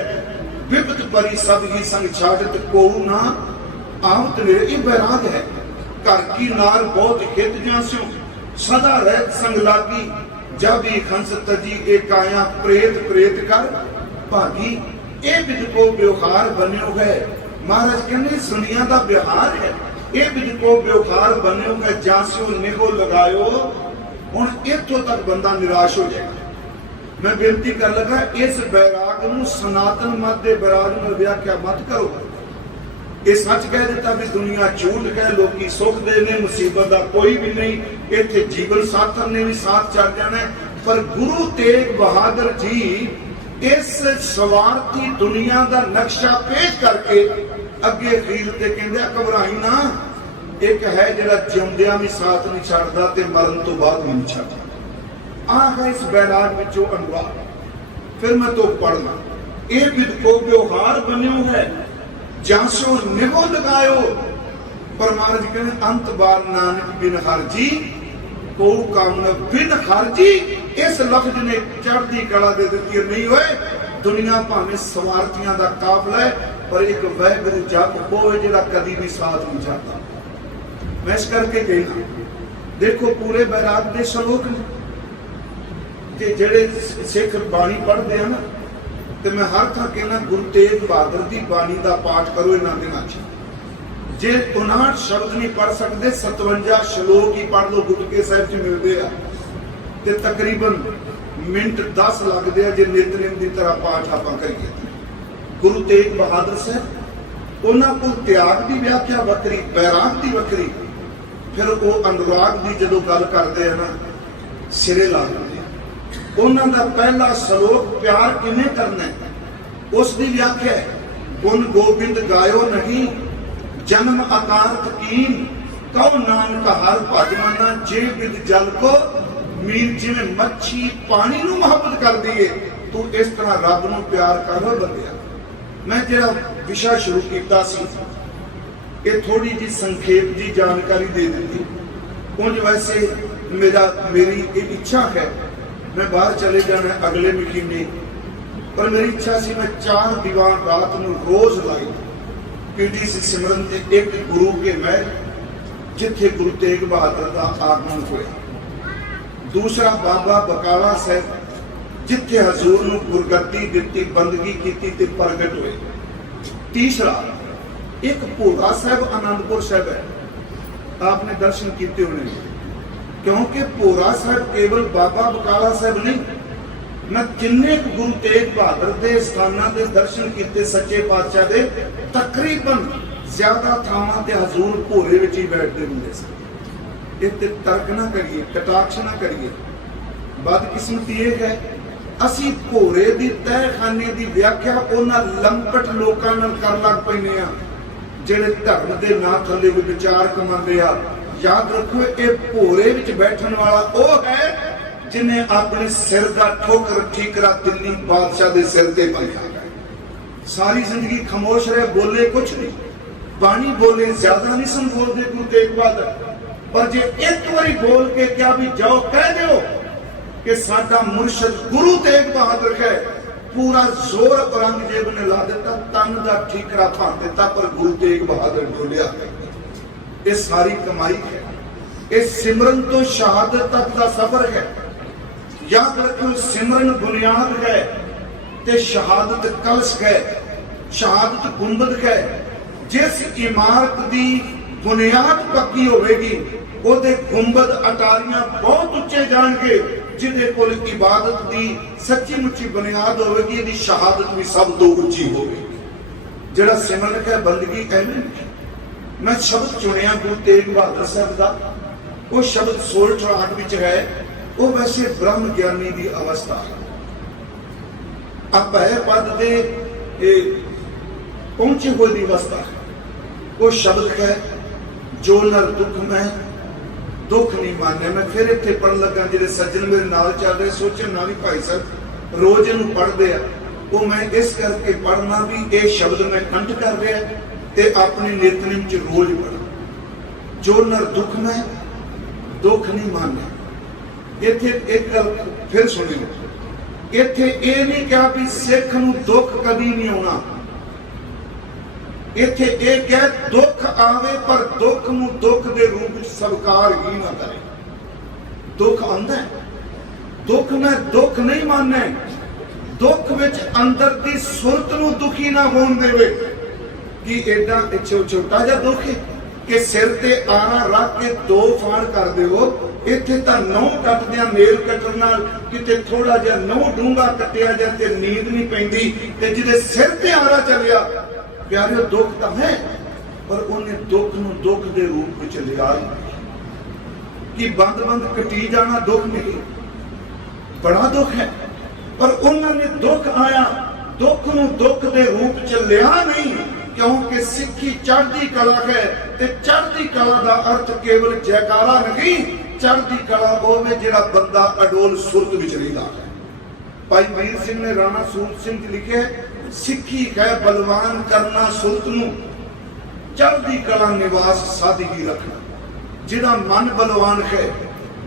विपत परी सब ही संग छाड़त को ना आवत मेरे। ये बैराग है। घर की नार बहुत हित जास्यों सदा रहत संग लागी, जब ही खंस तजी एक आया प्रेत प्रेत कर भागी। ये विद को व्यवहार बन्यो है, महाराज कहने दुनिया का व्यवहार है। ये विद को व्यवहार बन्यो है, जास्यों निहो लगायो। हुण इत्थों तक बंदा निराश हो जाएगा। मैं बेनती कर लगा इस बैराग नूं सनातन मत दे बैराग नाल व्याख्या मत करो। ये सच कह दिता भी दुनिया झूठ कह, लोग सुख दे ने, मुसीबत का कोई भी नहीं, इत्थे जीवन साथर ने भी साथ चल जाना है। पर गुरु तेग बहादुर जी इस स्वार्थी दुनिया का नक्शा पेश करके अगे अखीर ते कहंदे घबराई ना, एक है जिहड़ा जिउंदियां भी साथ नहीं छड्डदा ते मरण तो बाद भी नहीं छड्डदा। आ है इस बैराग विचों अनुवाद। फिर मैं तो पढ़ना, ये विद को व्यवहार बन्यो है, जासो निगो लगायो। पर महाराज कहते अंत बार नानक बिन हर जी को कामना बिन हर जी। इस लफ्ज ने चढ़ती कला दे दी नहीं होए। दुनिया भावें स्वार्थियों का काफिला है, पर एक वाहिगुरू जप वो है जिहड़ा कभी भी साथ नहीं छड्डदा। मैं इस करके कहना, देखो पूरे बैराग के श्लोक ने कि जेड़े सिख बाणी पढ़ते हैं ना, तो मैं हर थां कहना गुरु तेग बहादुर की बाणी का पाठ करो इन्हां दिनां च। जे 59 शब्द नहीं पढ़ सकते, 57 श्लोक ही पढ़ लो, गुटके साहिब च मिलते हैं, ते तकरीबन मिनट 10 लगते हैं जे नितनेम की तरह पाठ आपां करिए। गुरु तेग बहादुर साहब उन्हां कोल त्याग की व्याख्या वक्री, बैराग की वक्री, फिर वो अनुराग की जदों गल करते हैं ना सिरे ला दिंदे। उन्हां दा पहला श्लोक प्यार किवें करना है उसकी व्याख्या है, गुण गोबिंद गायो नहीं जन्म अकारत कीन, कहो नानक हर भज माना जे विद जल को मीन। जिवें मच्छी पानी नूं मुहब्बत कर दी है, तू इस तरह रब नूं प्यार कर बंदिया। मैं जिहड़ा विषय शुरू किया सी, ये थोड़ी जी संखेप जी जानकारी दे दी। उंज वैसे मेरी एक इच्छा है, मैं बाहर चले जाना अगले महीने, पर मेरी इच्छा सी मैं 4 दीवान रात में रोज लाई पीटीसी सिमरन ते एक गुरु के महल जिथे गुरु तेग बहादुर का आगमन होया। दूसरा बाबा बकाला साहब जिथे हजूर नूं गुरगद्दी दित्ती, बंदगी कीती ते प्रगट होए। तीसरा एक भोला साहब आनंदपुर साहब है, आपने दर्शन किए होने, क्योंकि भोरा साहब केवल बाबा बकाला साहब नहीं, मैं किन्ने गुरु तेग बहादुर के स्थानों के दर्शन किए सच्चे पातशाह के। तकरीबन ज्यादा थावां ते हजूर भोरे विच ही बैठते होंगे सन। इत्ते तर्क ना करिए, कटाक्ष ना करिए। बदकिस्मती ये है असी भोरे की तहखाने की व्याख्या उन्हां लंपट लोकां नाल कर लग पैने आ जिहड़े धर्म के नां थल्ले विचार कमांदे आ। याद रखो ये भोरे विच बैठण वाला वो है जिन्हें अपने सिर का ठोकर ठीकरा दिल्ली बादशाह के सिर ते पाया। सारी जिंदगी खामोश रहे, बोले कुछ नहीं, बाणी बोले ज्यादा नहीं सन बोलते गुरु तेग बहादुर। पर जे एक बारी बोल के क्या भी जाओ कह दो कि साडा मुर्शद गुरु तेग बहादुर है, पूरा जोर औरंगजेब ने ला दिता, तन का ठीकरा भर दिता, पर गुरु तेग बहादुर बोलिया। ये सारी कमाई है, ये सिमरन तो शहादत तक का सफर है। याद रखो सिमरन बुनियाद है ते शहादत कलश है, शहादत गुंबद है। जिस इमारत की बुनियाद पक्की होगी ਉਹਦੇ गुंबद अटारियां बहुत उच्चे जाएंगे। जिदे कोल इबादत की सच्ची मुच्ची बुनियाद होगी, इसकी शहादत भी सब तो उच्ची होगी। जिहड़ा सिमरन है बंदगी एवें। मैं शब्द चुनिया गुरु तेग बहादुर साहब का, वो शब्द 16 विच है, वो वैसे ब्रह्म ज्ञानी की अवस्था है। अपय पद दे पहुंचे हुए की अवस्था है। वो शब्द है, जो नर दुख में दुख नहीं माने। मैं फिर इत्थे पढ़ लगा, जिहड़े सज्जन मेरे नाल चल रहे सोचन ना भी भाई साहब रोज इहनूं पढ़दे आ, वो मैं इस करके पढ़ना भी ये शब्द मैं कंठ कर रहा ते अपने नितनेम च रोज पढ़। जो नर दुख में दुख नहीं माने। इत्थे एक गल फिर सुनियो, इत्थे ये नहीं कहा भी सिख नूं दुख कभी नहीं आउणा, इत्थे ये कह दुख आवे पर दुख नूं दुख दे रूप विच स्वीकार ही ना करे। दुख आंदा है, दुख में दुख नहीं माने, दुख विच अंदर दी सुरत नूं दुखी ना होण देवे कि एडा छोटा जिहा दुख है कि सिर ते आरा रख के दो फाड़ कर देवो। इत्थे तां नौ कटदियां नेल कटण नाल किते थोड़ा जिहा नौ डूंगा कटिया जाए ते नींद नहीं पैंदी, ते जिहदे सिर ते आरा चलिया प्यारे दुख तां है, पर उन्हें दुख नूं दुख दे रूप विच लिया कि बंद बंद कटी जाना दुख नहीं, बड़ा दुख है। पर उन्होंने दुख आया, दुख नूं दुख दे रूप च लिया नहीं, क्योंकि सिक्खी चढ़दी कला है ते चढ़दी कला दा अर्थ केवल जयकारा नहीं, चढ़दी कला होवे जिहड़ा बंदा अडोल सुरत विच रहिंदा है। भाई वीर सिंह ने राणा सूरत सिंह लिखे, सिक्खी है बलवान करना सुरत नूं, चढ़दी कला निवास सादगी रखना। जिहदा मन बलवान है,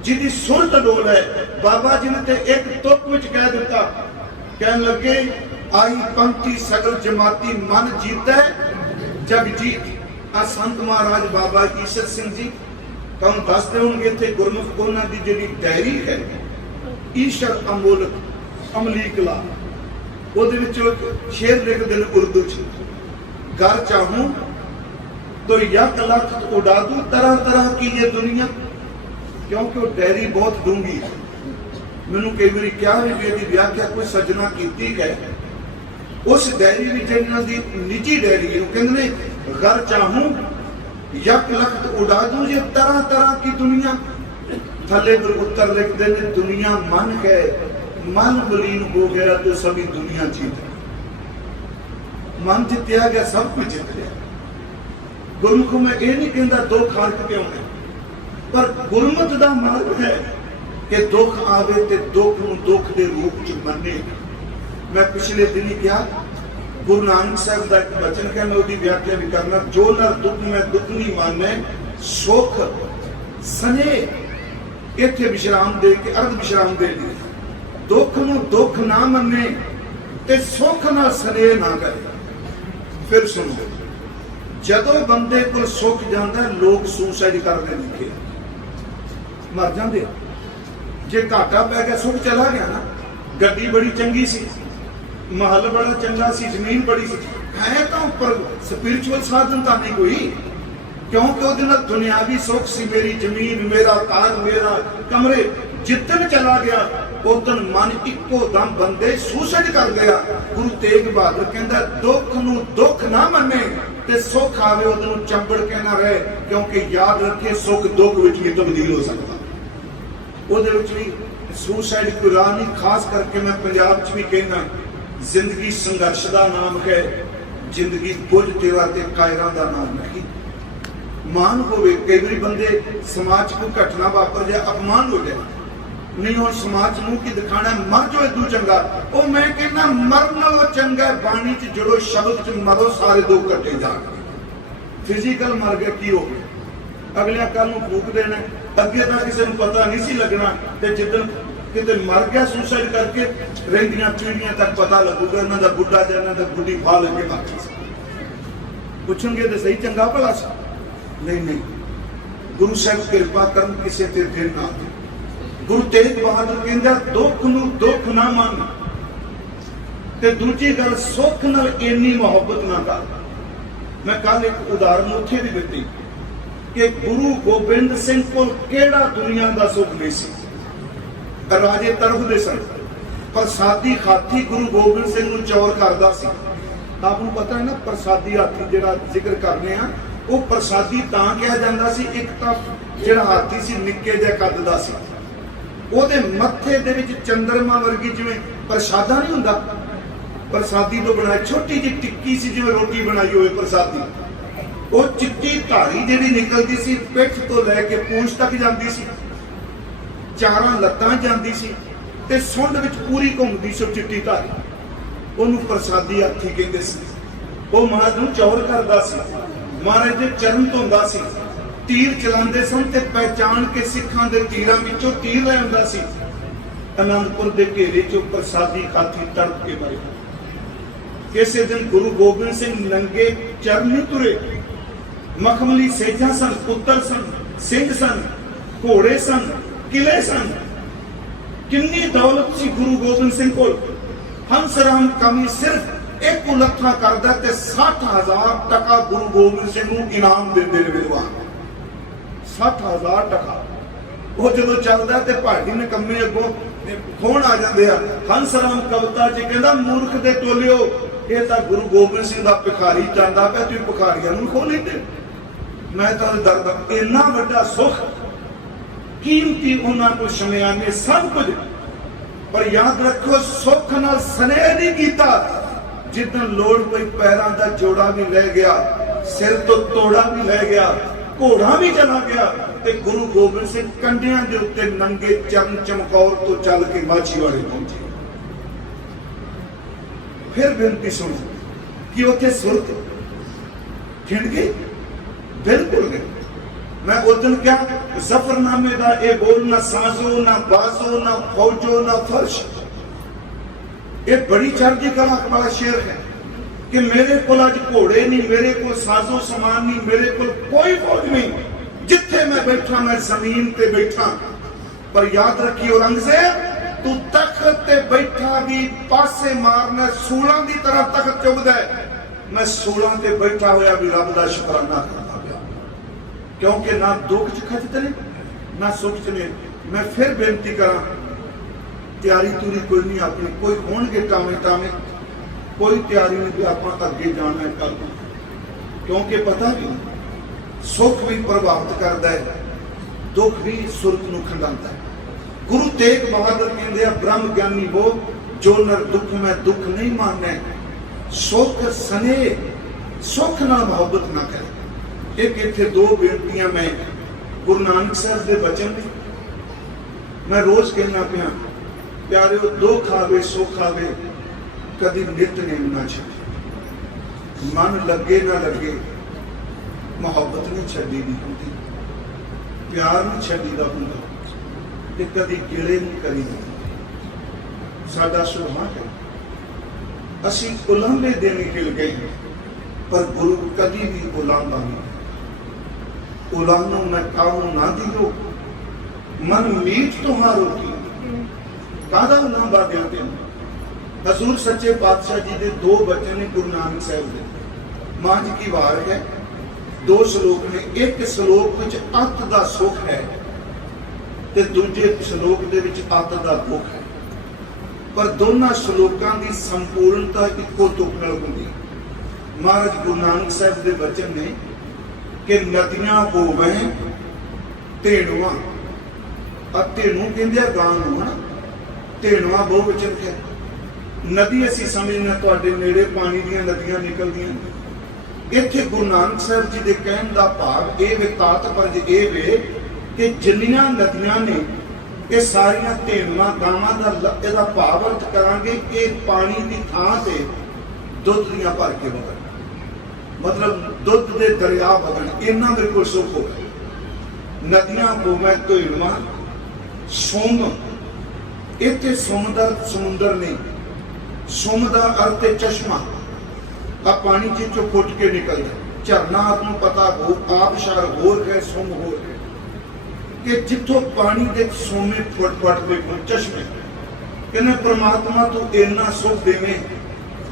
जिहदी सुरत अडोल है, बाबा जी ने ते एक तुक विच कह दिता, कहन लगे आई पंक्ति सगल जमाती मन जीता जग जीत। आ संत महाराज बाबा ईश्वर सिंह जी तुहानूं दसदे होणगे, इत्थे गुरमुख उन्हां दी जिहड़ी डायरी है ईश्वर अमोलक अमली कला, ਉਹਦੇ ਵਿੱਚੋਂ ਇੱਕ ਸ਼ੇਰ ਲਿਖਦੇ ਨੇ ਉਰਦੂ ਚ, घर चाहूं तो यक लख उड़ा दूं तरह तरह की ये दुनिया। क्योंकि वो डायरी बहुत डूंगी है, मैनू कई बार क्या भी बेटी व्याख्या कोई सजना की है उस डायरी में जिन्हां दी निजी डायरी है, कहंदे ने घर चाहूं यक लख उड़ा दूं ये तरह तरह की दुनिया। थले पर उत्तर लिखते ने दुनिया मन है, मन मलिन हो गया तो सभी दुनिया जीत, मन जितया गया सब कुछ जित गया। गुरमुख में यह नहीं कहता दुख हर क्यों है, पर गुरमत का मार्ग है कि दुख आवे ते दुख नूं दुख के रूप च मन्ने। मैं पिछले दिन ही कहा गुरु नानक साहब का एक वचन है, मैं उसकी व्याख्या भी करना, जो नर दुख में दुख नहीं माने सुख सने इत्थे विश्राम दे के अर्ध विश्राम दे दी। दुख नूं दुख ना मन्ने ते सुख ना सने ना करे। फिर सुनो, जदों बंदे को सुख जाता लोग सुसाइड करते लिखे मर जाते। जे घाटा पै गया सुख चला गया ना, गड्डी बड़ी चंगी सी, महल बड़ा चंगा सी, जमीन बड़ी सी, है तो पर स्पिरिचुअल साधन तो नहीं कोई, क्योंकि वो दिन दुनियावी सुख सी, मेरी जमीन मेरा कार मेरा कमरे, जितन चला गया उदन मन इको दम बंदे सुसाइड कर गया। गुरु तेग बहादुर कहता दुख नूं दुख ना मन्ने ते सुख आवे उदन चंबड़ के ना रहे, क्योंकि याद रखे सुख दुख विच भी तब्दील हो सकता। उहदे विच भी सुसाइड कोई राह नहीं। खास करके मैं पंजाब च भी कहना, जिंदगी संघर्ष का नाम है, जिंदगी बुझ तेरा ते कायरा का नाम नहीं। मान होवे कई बार बंदे समाज को घटना वापर जाए अपमान हो जाए, नहीं और समाज मुंह की दिखाना मर जो इदू चंगा। ओ मैं कहना मरन नालों चंगा बाणी च जड़ो शब्द च मरो सारे दो कटे जाण। फिजिकल मर गए की हो गया, अगले कल नूं फूक देना, अगे तो किसी को पता नहीं सी लगना, ते जिद्दन किते मर गया सुसाइड करके रहिंदियां पीढ़ियां तक पता लगूगा इन्हां दा बुढ़ा जां इन्हां दा बुढ़ी फा लगे बाकी पुछणगे ते सही चंगा भला सी। नहीं नहीं, गुरु साहब कृपा करन किसी ते दिल ना दे। गुरु तेग बहादुर कहंदा दुख नूं दुख ना मन ते दूजी गल सुख नाल इन्नी मोहब्बत ना कर। मैं कल एक उदाहरण उत्थे भी दित्ती कि गुरु गोबिंद सिंह को केड़ा दुनिया का सुख नहीं सी, राजे तरफदे सन, प्रसादी हाथी गुरु गोबिंद सिंह नूं चौर करदा सी। आपनूं पता है ना प्रसादी हाथी जिहड़ा जिक्र करने आ, वो प्रसादी तां कहा जांदा सी, एक तां जिहड़ा हाथी सी निक्के जिहे कद दा सी, ਉਹਦੇ ਮੱਥੇ ਦੇ ਵਿੱਚ ਚੰਦਰਮਾ ਵਰਗੀ ਜਿਵੇਂ ਪ੍ਰਸ਼ਾਦਾ ਨਹੀਂ ਹੁੰਦਾ, ਪ੍ਰਸਾਦੀ ਤੋਂ ਬਣਾਈ ਛੋਟੀ ਜਿਹੀ ਟਿੱਕੀ ਸੀ, ਜਿਵੇਂ ਰੋਟੀ ਬਣਾਈ ਹੋਵੇ ਪ੍ਰਸਾਦੀ, ਉਹ ਚਿੱਟੀ ਧਾਰੀ ਜਿਹੜੀ ਨਿਕਲਦੀ ਸੀ ਪਿੱਠ ਤੋਂ ਲੈ ਕੇ ਪੂੰਛ ਤੱਕ ਜਾਂਦੀ ਸੀ, ਚਾਰਾਂ ਲੱਤਾਂ ਜਾਂਦੀ ਸੀ ਤੇ ਸੁੰਡ ਵਿੱਚ ਪੂਰੀ ਘੁੰਮਦੀ ਸੀ ਚਿੱਟੀ ਧਾਰੀ। ਉਹਨੂੰ ਪ੍ਰਸਾਦੀ ਹਾਥੀ ਕਹਿੰਦੇ ਸੀ। ਉਹ ਮਹਾਰਾਜ ਨੂੰ ਚੌੜ ਕਰਦਾ ਸੀ, ਮਹਾਰਾਜ ਦੇ ਚਰਨ ਧੋਂਦਾ ਸੀ, ਤੀਰ ਚਲਾਉਂਦੇ ਸਨ ਤੇ ਪਹਿਚਾਣ ਕੇ ਸਿੱਖਾਂ ਦੇ ਤੀਰਾਂ ਵਿੱਚੋਂ ਤੀਰ ਲੈ ਆਉਂਦਾ ਸੀ। ਅਨੰਦਪੁਰ ਦੇ ਘੇਰੇ ਚੋਂ ਪ੍ਰਸਾਦੀ ਹਾਥੀ ਤੜਪ ਕੇ ਮਰੇ। ਕਿਸੇ ਦਿਨ ਗੁਰੂ ਗੋਬਿੰਦ ਸਿੰਘ ਨੰਗੇ ਚਰਨੀ ਤੁਰੇ, ਮਖਮਲੀ ਸੇਜਾਂ ਸਨ, ਪੁੱਤਰ ਸਨ, ਸਿੰਘ ਸਨ, ਘੋੜੇ ਸਨ, ਕਿਲੇ ਸਨ। ਕਿੰਨੀ ਦੌਲਤ ਸੀ ਗੁਰੂ ਗੋਬਿੰਦ ਸਿੰਘ ਕੋਲ। ਹੰਸ ਰਾਮ ਕਮੀ ਸਿਰਫ ਇੱਕ ਉਲੱਥਾ ਕਰਦਾ ਤੇ 60,000 ਟਕਾ ਗੁਰੂ ਗੋਬਿੰਦ ਸਿੰਘ ਨੂੰ ਇਨਾਮ ਦਿੰਦੇ ਨੇ ਵਿਦਵਾਨ। 60,000 ਟਕਾ। ਉਹ ਜਦੋਂ ਚੱਲਦਾ ਤੇ ਪਹਾੜੀ ਨਿਕੰਮੇ ਅੱਗੋਂ ਫੋਨ ਆ ਜਾਂਦੇ ਆ। ਹੰਸ ਰਾਮ ਕਵਿਤਾ ਚ ਕਹਿੰਦਾ ਮੂਰਖ ਦੇ ਟੋਲਿਓ, ਇਹ ਤਾਂ ਗੁਰੂ ਗੋਬਿੰਦ ਸਿੰਘ ਦਾ ਭਿਖਾਰੀ ਜਾਂਦਾ ਪਿਆ, ਤੁਸੀਂ ਭਿਖਾਰੀਆਂ ਨੂੰ ਖੋਹ ਲੈਂਦੇ। ਮੈਂ ਤਾਂ ਦਰਦ, ਇੰਨਾ ਵੱਡਾ ਸੁੱਖ, ਕੀਮਤੀ ਉਹਨਾਂ ਕੋਲ ਸ਼ਮਿਆਨੇ ਸਭ ਕੁਝ, ਪਰ ਯਾਦ ਰੱਖੋ ਸੁੱਖ ਨਾਲ ਸਨੇਹ ਨਹੀਂ ਕੀਤਾ। ਜਿੱਦਣ ਲੋੜ ਪਈ ਪੈਰਾਂ ਦਾ ਜੋੜਾ ਵੀ ਲੈ ਗਿਆ, ਸਿਰ ਤੋਂ ਤੋੜਾ ਵੀ ਲੈ ਗਿਆ, ਘੋੜਾ ਵੀ ਚਲਾ ਗਿਆ ਤੇ ਗੁਰੂ ਗੋਬਿੰਦ ਸਿੰਘ ਕੰਢਿਆਂ ਦੇ ਉੱਤੇ ਨੰਗੇ ਚਰਨ ਚਮਕੌਰ ਤੋਂ ਚੱਲ ਕੇ ਮਾਛੀਵਾੜੇ ਪਹੁੰਚੇ। ਫਿਰ ਬੇਨਤੀ ਸੁਣੋ ਕਿ ਉੱਥੇ ਸੁਰਤ ਖਿੰਡ ਗਈ? ਬਿਲਕੁਲ ਨਹੀਂ। मैं उस दिन क्या जफरनामे का ये बोल ना साजो ना बाजो ना फौजो ना फर्श, ये बड़ी चढ़ती कला वाला शेर है कि मेरे को अज घोड़े नहीं, मेरे को साजो समान नहीं, मेरे को कोई फौज नहीं, जिथे मैं बैठा मैं जमीन पे बैठा। पर याद रखी औरंगजेब, तू तख्त ते बैठा भी पासे मारना, सूलों की तरह तख्त चुभदा है। मैं सूलों ते बैठा होया भी रब दा शुकराना करदा पिया, क्योंकि ना दुख च खचते ने ना सुख च ने। मैं फिर बेनती करा, तैयारी तुरी कोई नहीं अपनी, कोई होणगे टावे टावे, कोई तैयारी नहीं कि आप अगे जाना है कल, क्योंकि पता नहीं सुख भी प्रभावित करता है, दुख भी सुरत नूं खंडांदा है। गुरु तेग बहादुर कहते हैं, ब्रह्म ज्ञानी वो जो नर दुख में दुख नहीं माने, सुख सने सुख नाल मोहब्बत ना करे। एक इत्थे दो बेनतियां मैं गुरु नानक साहब के बचन ने मैं रोज कहना पिया, प्यारिओ दुख आवे सुख आवे कदी नितनेम ना छड्डे, मन लगे ना लगे मोहब्बत नहीं छड्डी दी हुंदी, प्यार नहीं छड्डी दा हुंदा ते कदी गिले नहीं करी दी। साडा सुभाग है, असी उलांभे देने गिल गए, पर गुरु कदी भी उलांभा नहीं। उलानो मैं काहू ना दियो, मन मीठ तुम्हारो की, कादा उलांभा दिया तेन। हजूर सच्चे पातशाह जी के दो बचन ने गुरु नानक साहब के, मां जी की वार है, दो श्लोक ने। एक श्लोक विच अत दा सुख है ते दूजे श्लोक दे विच अत दा दुख है, पर दोनों श्लोकां दी संपूर्णता इक्को तुक नाल हुंदी। महाराज गुरु नानक साहब के वचन ने कि नदियां होवें धेणुआ, धेणु कहंदे आ गां नूं, है ना, धेणुआ बहुवचन है। नदी असीं समझने तुहाडे नेड़े पानी दीयां नदियां निकलदियां। इत्थे गुरु नानक साहब जी दे कहण दा भाव ये वे, तात्पर्य ये वे कि जिन्नियां नदियां ने ये सारियां धेणुआ गावां दा इहदा भाव अर्थ करांगे कि पानी की थां ते दुध दियां भर के वगन, मतलब दुध दे दरिया वगन, इन्ना बिल्कुल सुख हो गए। नदियां होवे धेणुआ, सुम, इत्थे सुम दा समुंदर नहीं, सुम दा अर्थ है चश्मा, आ पानी चो फुट के निकलदा। झरना आपको पता हो, आबशार होर है, सुम होर है, कि जिथों पानी दे सोमे फुट फुट दे चश्मे, कहने परमात्मा तू इन्ना सुख देवे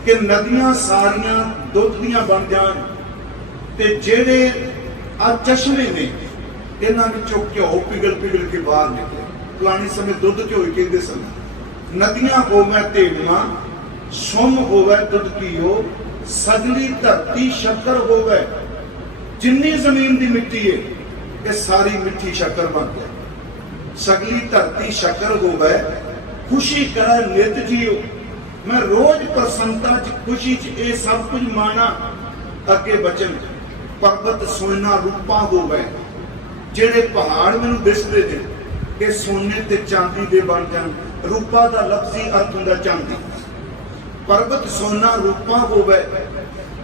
कि नदियां सारियां दुध दियां बन जान, ते जेड़े आ चश्मे ने इन्हां विचों घ्यो पिघल पिघल के बाहर निकले। पुराने समय दुध घ्यो ही कहंदे सन। नदियां होवे धेणुआ, सुम होवे दुध पीओ, सगली धरती शक्कर होवे। जिन्नी जमीन दी मिट्टी है ये सारी मिट्टी शक्कर बन गया। सगली धरती शक्कर होवे, खुशी करे नित जियो। मैं रोज प्रसन्नता च खुशी च ये सब कुछ माना। अगे बचन पर्वत सोना रूपा होवे, जेड़े पहाड़ मैनू दिसदे ने कि सोने ते चांदी दे बन जाण। रूपा दा लफ्जी अर्थ हुंदा चांदी। पर्वत सोना रूपा होवे,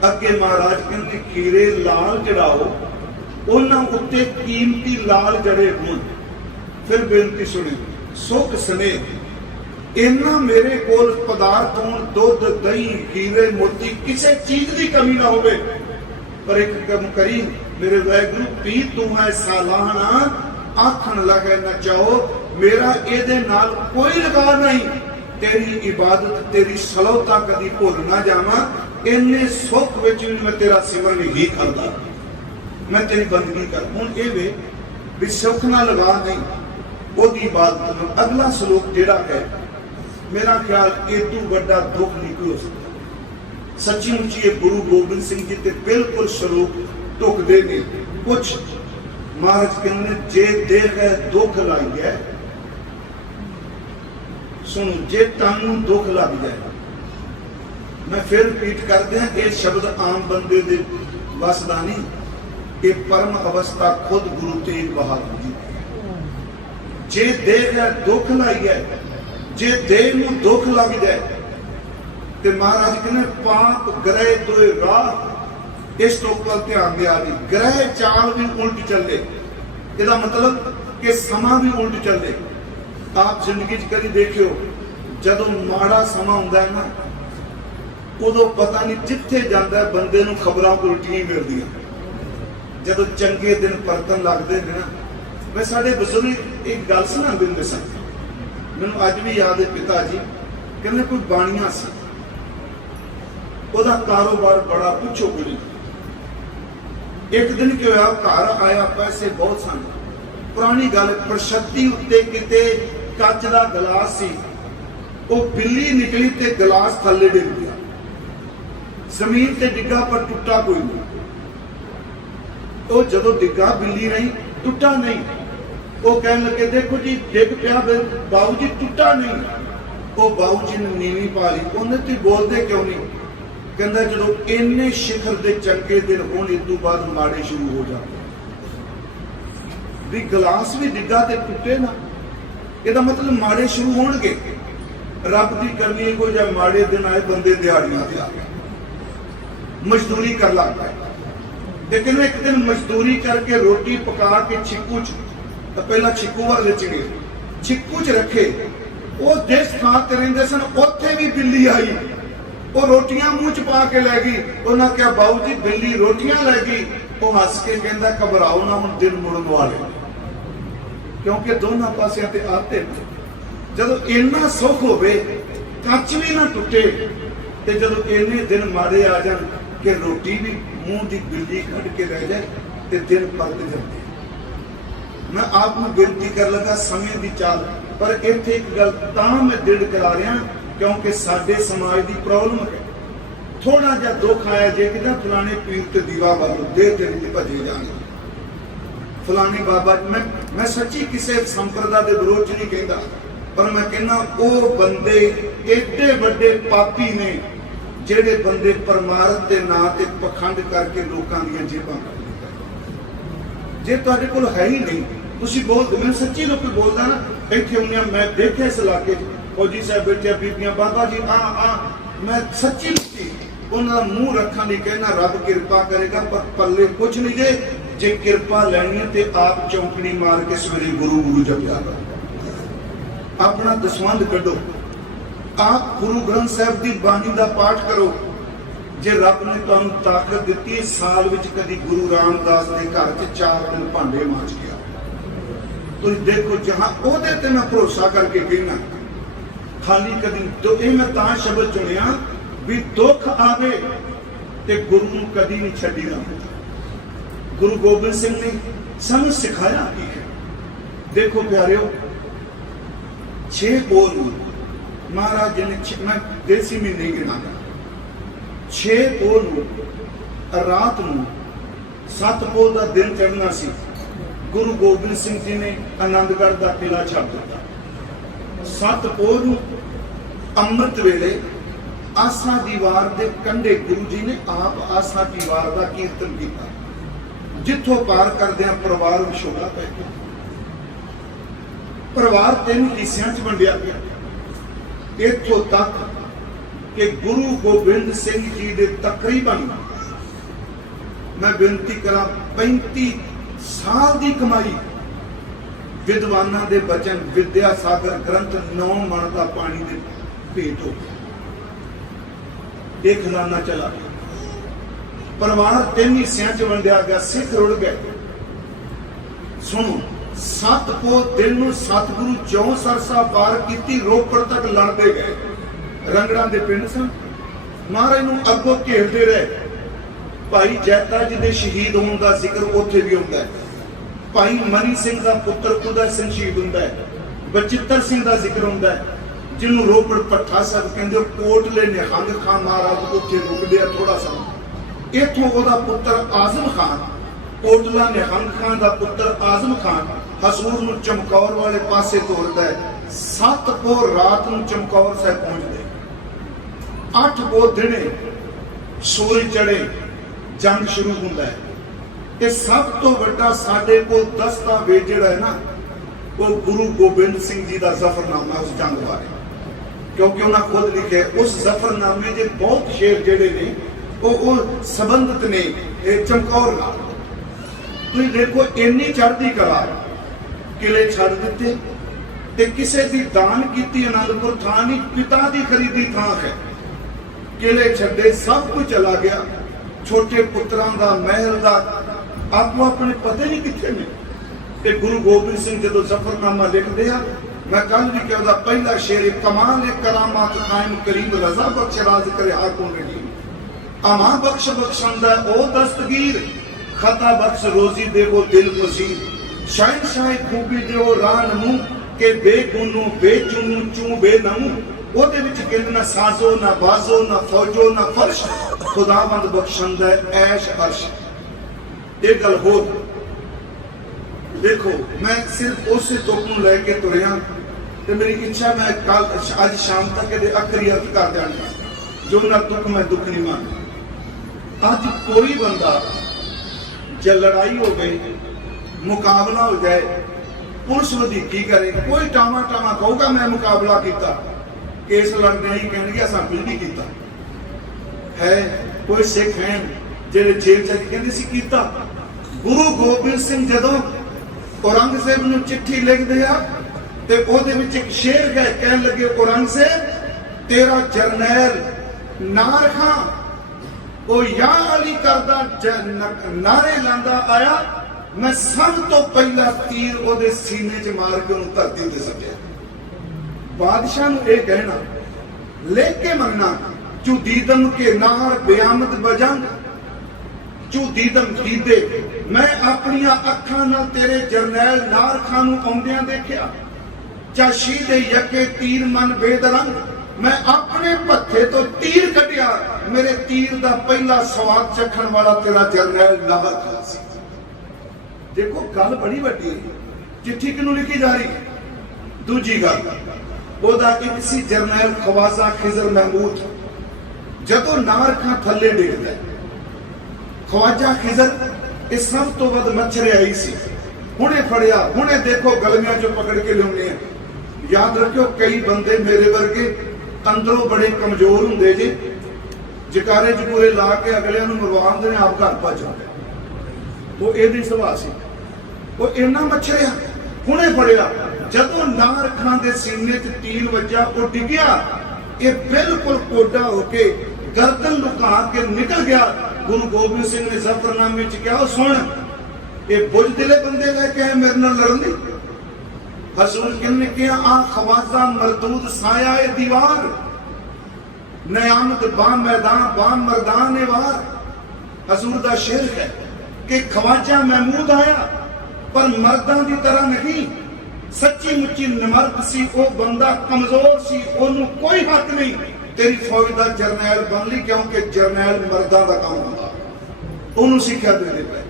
अगे महाराज कहंदे खीरे लाल चढ़ाओ, उन्हां उत्ते कीमती लाल जड़े होण। फिर बेनती सुने, सुख सने इन्ना मेरे कोल पदार्थ होण, दुध दही खीरे मोती, किसी चीज की कमी ना होवे, पर एक कम करी मेरे वाहिगुरू, पी तू है सालाना, आखन लगे न चाहो, मेरा एदे नाल कोई लगा नहीं, तेरी इबादत तेरी सलोता कदी भुल ना जावां, इन्ने सुख विच भी मैं तेरा सिमरन ही करदा, मैं तेरी बंदगी कर। हुण ये वे भी सुख ना लगा नहीं, ओदी इबादत में। अगला श्लोक जिहड़ा है, मेरा ख्याल इदू वड्डा दुख नहीं कोई हो सकता। सच्ची मुची ये गुरु गोबिंद सिंह जी ते बिल्कुल श्लोक ढुकदे ने। कुछ महाराज कहने जे देख है दुख लग गया, सुनो, जे तानू दुख लग जाए, मैं फिर रिपीट कर दिया, ये शब्द आम बंदे दे बस दा नहीं, ये परम अवस्था खुद गुरु तेग बहादुर जी। जे देख है दुख लग जाए, जे देह नूं दुख लग जाए, ते महाराज कहने पाप ग्रह दोए राह, इस तो पर ध्यान दिया जी। ग्रह चाल भी उल्ट चले, इसका मतलब कि समा भी उल्ट चले। आप जिंदगी च कभी देखियो, जदों माड़ा समा हुंदा है ना, उदों पता नहीं जिथे जांदा है बंदे नूं खबरां उल्टियां मिलदियां। जदों चंगे दिन परतन लगदे ने ना, मैं साडे बजुर्ग एक गल सुणांदे हुंदे सन, मैनूं अज भी याद है। पिता जी कहंदे कोई बाणिया सी, ओहदा कारोबार बड़ा पुछो कोई। एक दिन की होया, घर आया, पैसे बहुत सन, पुरानी गल, प्रशती उत्ते किते कच दा गिलास सी, वो बिल्ली निकली ते गिलास थल्ले डिग गया, जमीन ते डिग्गा पर टुटा कोई नहीं। तो जदों डिग्गा बिल्ली नहीं, टुटा नहीं। वो कहने लगे देखो जी डिग पिया, बाबू जी टुटा नहीं। वो बाबू जी ने नीवी पा ली। उन्हें तुम बोलते क्यों नहीं? कहता जो इन्ने शिखर के चंगे दिन होने इस बाद माड़े शुरू हो जाते भी, गिलास भी डिग्गा ते टुटे ना, यदा मतलब माड़े शुरू होणगे। रब की करनी कोई जब माड़े दिन आए, बंदे दिहाड़ियां ते आ गए, मजदूरी कर लग पाए। लेकिन एक दिन मजदूरी करके रोटी पका के छिक्कू च, पहला छिक्कू वाले च गए, छिक्कू च रखे, वो जिस थां ते रहिंदे सन उत्थे भी बिल्ली आई, वो रोटियां मुंह च पा के लै गई। उन्हें कहा बाबू जी बिल्ली रोटियां लै गई। वो हस के कहता घबराओ ना, हुण दिन मुड़न वाले, क्योंकि दोनों पासियां ते आते। जदों इन्ना सुख होवे, कच भी ना टुटे, ते जदों इन्ने दिन माड़े आ जान कि रोटी भी मुंह की बिल्ली कढ़ के रह जाए, ते दिन परत जाते। मैं आपको बेनती कर लगा समय की चाल, पर इत्थे एक गल तां मैं दृढ़ करा रहा, क्योंकि साडे समाज की प्रॉब्लम है। थोड़ा जिहा दुख आया जे कि फलाने पीर ते दीवा वालों देर देर भजे जाने, फलाने बाबा। मैं सच्ची किसी संप्रदा के विरोध च नहीं कहता, पर मैं कहना वो बंदे एडे वड्डे पापी ने जेड़े बंदे परमार्थ के नां ते पखंड करके लोगों दी जेबां कट। जे तुहाडे कोल है ही नहीं, तुसीं बोल, मैं सच्ची लोग बोलदा ना, इत्थे हुंदियां मैं देखिया इस इलाके फौजी साहब बैठे, बीबियां बाबा जी आ मैं सच्ची मुच्ची उन्हां मूँह रखण लई कहना रब किरपा करेगा, पर पल्ले कुछ नहीं जे। जे किरपा लैनी ते आप चौंकड़ी मार के सवेरे गुरु गुरु जपिया करो, अपना दसवंध कढो, आप गुरु ग्रंथ साहब की बाणी का पाठ करो। जे रब ने तुहानू ताकत दिती है, साल विच कदी गुरु रामदास के घर च 4 दिन भांडे मांज गया। तो देखो जहां ओहदे ते मैं भरोसा करके कहना, खाली कदी तो ये मैं तां शब्द चुनिया भी दुख आवे ते गुरु नूं कदी नहीं छड्डीदा। गुरु गोबिंद सिंह ने सानू सिखाया की है। देखो प्यारिओ, 6 पोह नूं महाराज जी ने, मैं देसी महीने गिनागा, 6 पोह नूं रात नूं 7 पोह का दिन चढ़ना सी, गुरु गोबिंद सिंह जी ने आनंदगढ़ का किला छड्ड दिता। 7 पोह नूं अमृत वेले आसा दीवार के कंढे गुरु जी ने आप आसा दीवार का कीर्तन किया। जिथों पार करदे परिवार विछोड़ा पै गया। परिवार 3 हिस्सियां च वंडिया गया, इथों तक कि गुरु गोबिंद सिंह जी दे तकरीबन मैं बेनती करा 35 साल की कमाई विद्वाना दे बचन विद्या सागर ग्रंथ 9 मन का पानी दे भेंट हो गया। एक खजाना चला गया। परिवार 3 हिस्सियां च वंडिया गया, सिख रुड़ गए। सुनो, 7 को दिन नूं सतगुरु ज्यों सरसा पार की रोपड़ तक लड़ते गए। रंगड़ा दे पिंड सन, महाराज नूं अगों घेरते रहे। भाई जैता जी दे शहीद होने का जिक्र उत्थे भी होंदा है। भाई मनी सिंह का पुत्र उदय सिंह शहीद होंदा है। बचित्र सिंह का जिक्र होंदा है, जिन्हों रोपड़ पट्ठा साहब कहते। कोटले निहंग खान महाराज उत्थे रुकदे थोड़ा समा। इथों ओदा पुत्र आजम खान, कोटला निहंग खान का पुत्र आजम खान हसूर नूं चमकौर वाले पासे तोड़दा है। 7 को रात नूं चमकौर साहब पहुंचदे। 8 को दिने सूरज चढ़े, जंग शुरू होंदा है। ये सब तो वड्डा साडे कोल दस्तावेज जिहड़ा है ना, वो गुरु गोबिंद सिंह जी का जफरनामा उस जंग बारे, क्योंकि उन्हें खुद लिखे उस जफरनामे के बहुत शेर जिहड़े ने वो संबंधित ने चमकौर नाल। तुसीं देखो इन्नी चढ़दी कला, किले छड़ दिते ते किसे दी दान कीती आनंदपुर थां नहीं, पिता दी खरीदी थां है। किले छड्डे, सब कुछ चला गया। छोटे पुत्रां दा महल दा आपो अपने पते नहीं कितने ने। ते गुरु गोबिंद सिंह जो जफरनामा लिखते हैं, मैं कल भी कहता पहला शेर कमाल करामात कायम करीब रजा बख्श राज करे हाकुम रहीम। अमा बख्श बख्शांदा ओ दस्तगीर, खता बख्श रोजी देवो दिल पसीर। शहनशाह खूबी देवो राह नमू के बेगुनू बेचुनू चू बेनमू। ओदे विच कहंदे ना साजो ना बाजो ना फौजो ना फर्श, खुदावंद बख्शांदा ऐश अर्श। एक गल होर देखो, मैं सिर्फ उस तुक नूं लैके तुरिया ते मेरी इच्छा मैं कल अज शाम तक ये आखिरी अर्थ कर देंगे। जो ना दुख मैं दुख नहीं मानता। अज कोई बंदा जब लड़ाई हो गई, मुकाबला हो जाए, पुलिस वधीकी करे, कोई टामा टामा कहूगा मैं मुकाबला किया, केस लड़दे ही कहेंगे असां कुछ नहीं किया है। कोई सिख हैं जेडे जेल च कहंदे सी कीता। गुरु गोबिंद सिंह जदों औरंगजेब नूं चिट्ठी लिख दिया ते ओदे विच एक शेर गए, कहन लगे औरंगजेब तेरा जरनैल नार खां ओ या अली करदा नारे लांदा आया, मैं सब तो पहला तीर ओदे सीने च मार के उन्हें धरती ते सट्टिया। बादशाह नूं यह कहना लेके मरना चुदीदम के नार बेआमद बजंग चुदीदम दीदे। मैं अपनी अखां नाल तेरे जरनैल नार खां नूं आउंदियां देखिया। चाशी दे यके तीर मन बेदरंग, मैं अपने पत्थे तो तीर कटिया, मेरे तीर दा पहला स्वाद चखण वाला तेरा जरनैल नार खां सी। देखो गल बड़ी वड्डी है। चिट्ठी किनू लिखी जा रही? दूजी गल ओदा एक सी जरनैल ख्वाजा खिजर महमूद। जदों नार खां थल्ले डिगदा ख्वाजा खिजर इस सब तो वध मच्छरे आई सी, हुणे फड़िया, हुणे देखो गलियां चो पकड़ के लियाउने। याद रखियो कई बंदे मेरे वर्गे अंदरों बड़े कमजोर हुंदे जे, जकारे जकूरे ला के अगलियां नूं मरवाउंदे ने, आप घर भज जांदे। वो इहदी सुभाਅ सी। वो इन्ना मच्छरिया, हुणे फड़िया। जदों नार खां दे सीने च तीर वज्जा, वो डिग्या, ये बिल्कुल कोडा होके गर्दन लुका के निकल गया। गुरु गोबिंद सिंह ने जफरनामे च क्या सुन, ये बुजदिले बंदे लेके आए मेरे नाल लड़न। हजूर ने कहा आ ख्वाजा मरदूद साया ए दीवार, नयामत बा मर्दान ए वार। हजूर दा शेर है कि ख्वाजा महमूद आया पर मर्दां दी तरह नहीं, सच्ची मुच्ची निमर्द सी। वो बंदा कमजोर सी, ओनू कोई हक नहीं तेरी फौज का जरनैल बन ली, क्योंकि जरनैल मर्दा का काम होता। ओनू सिक्ख्या दे पे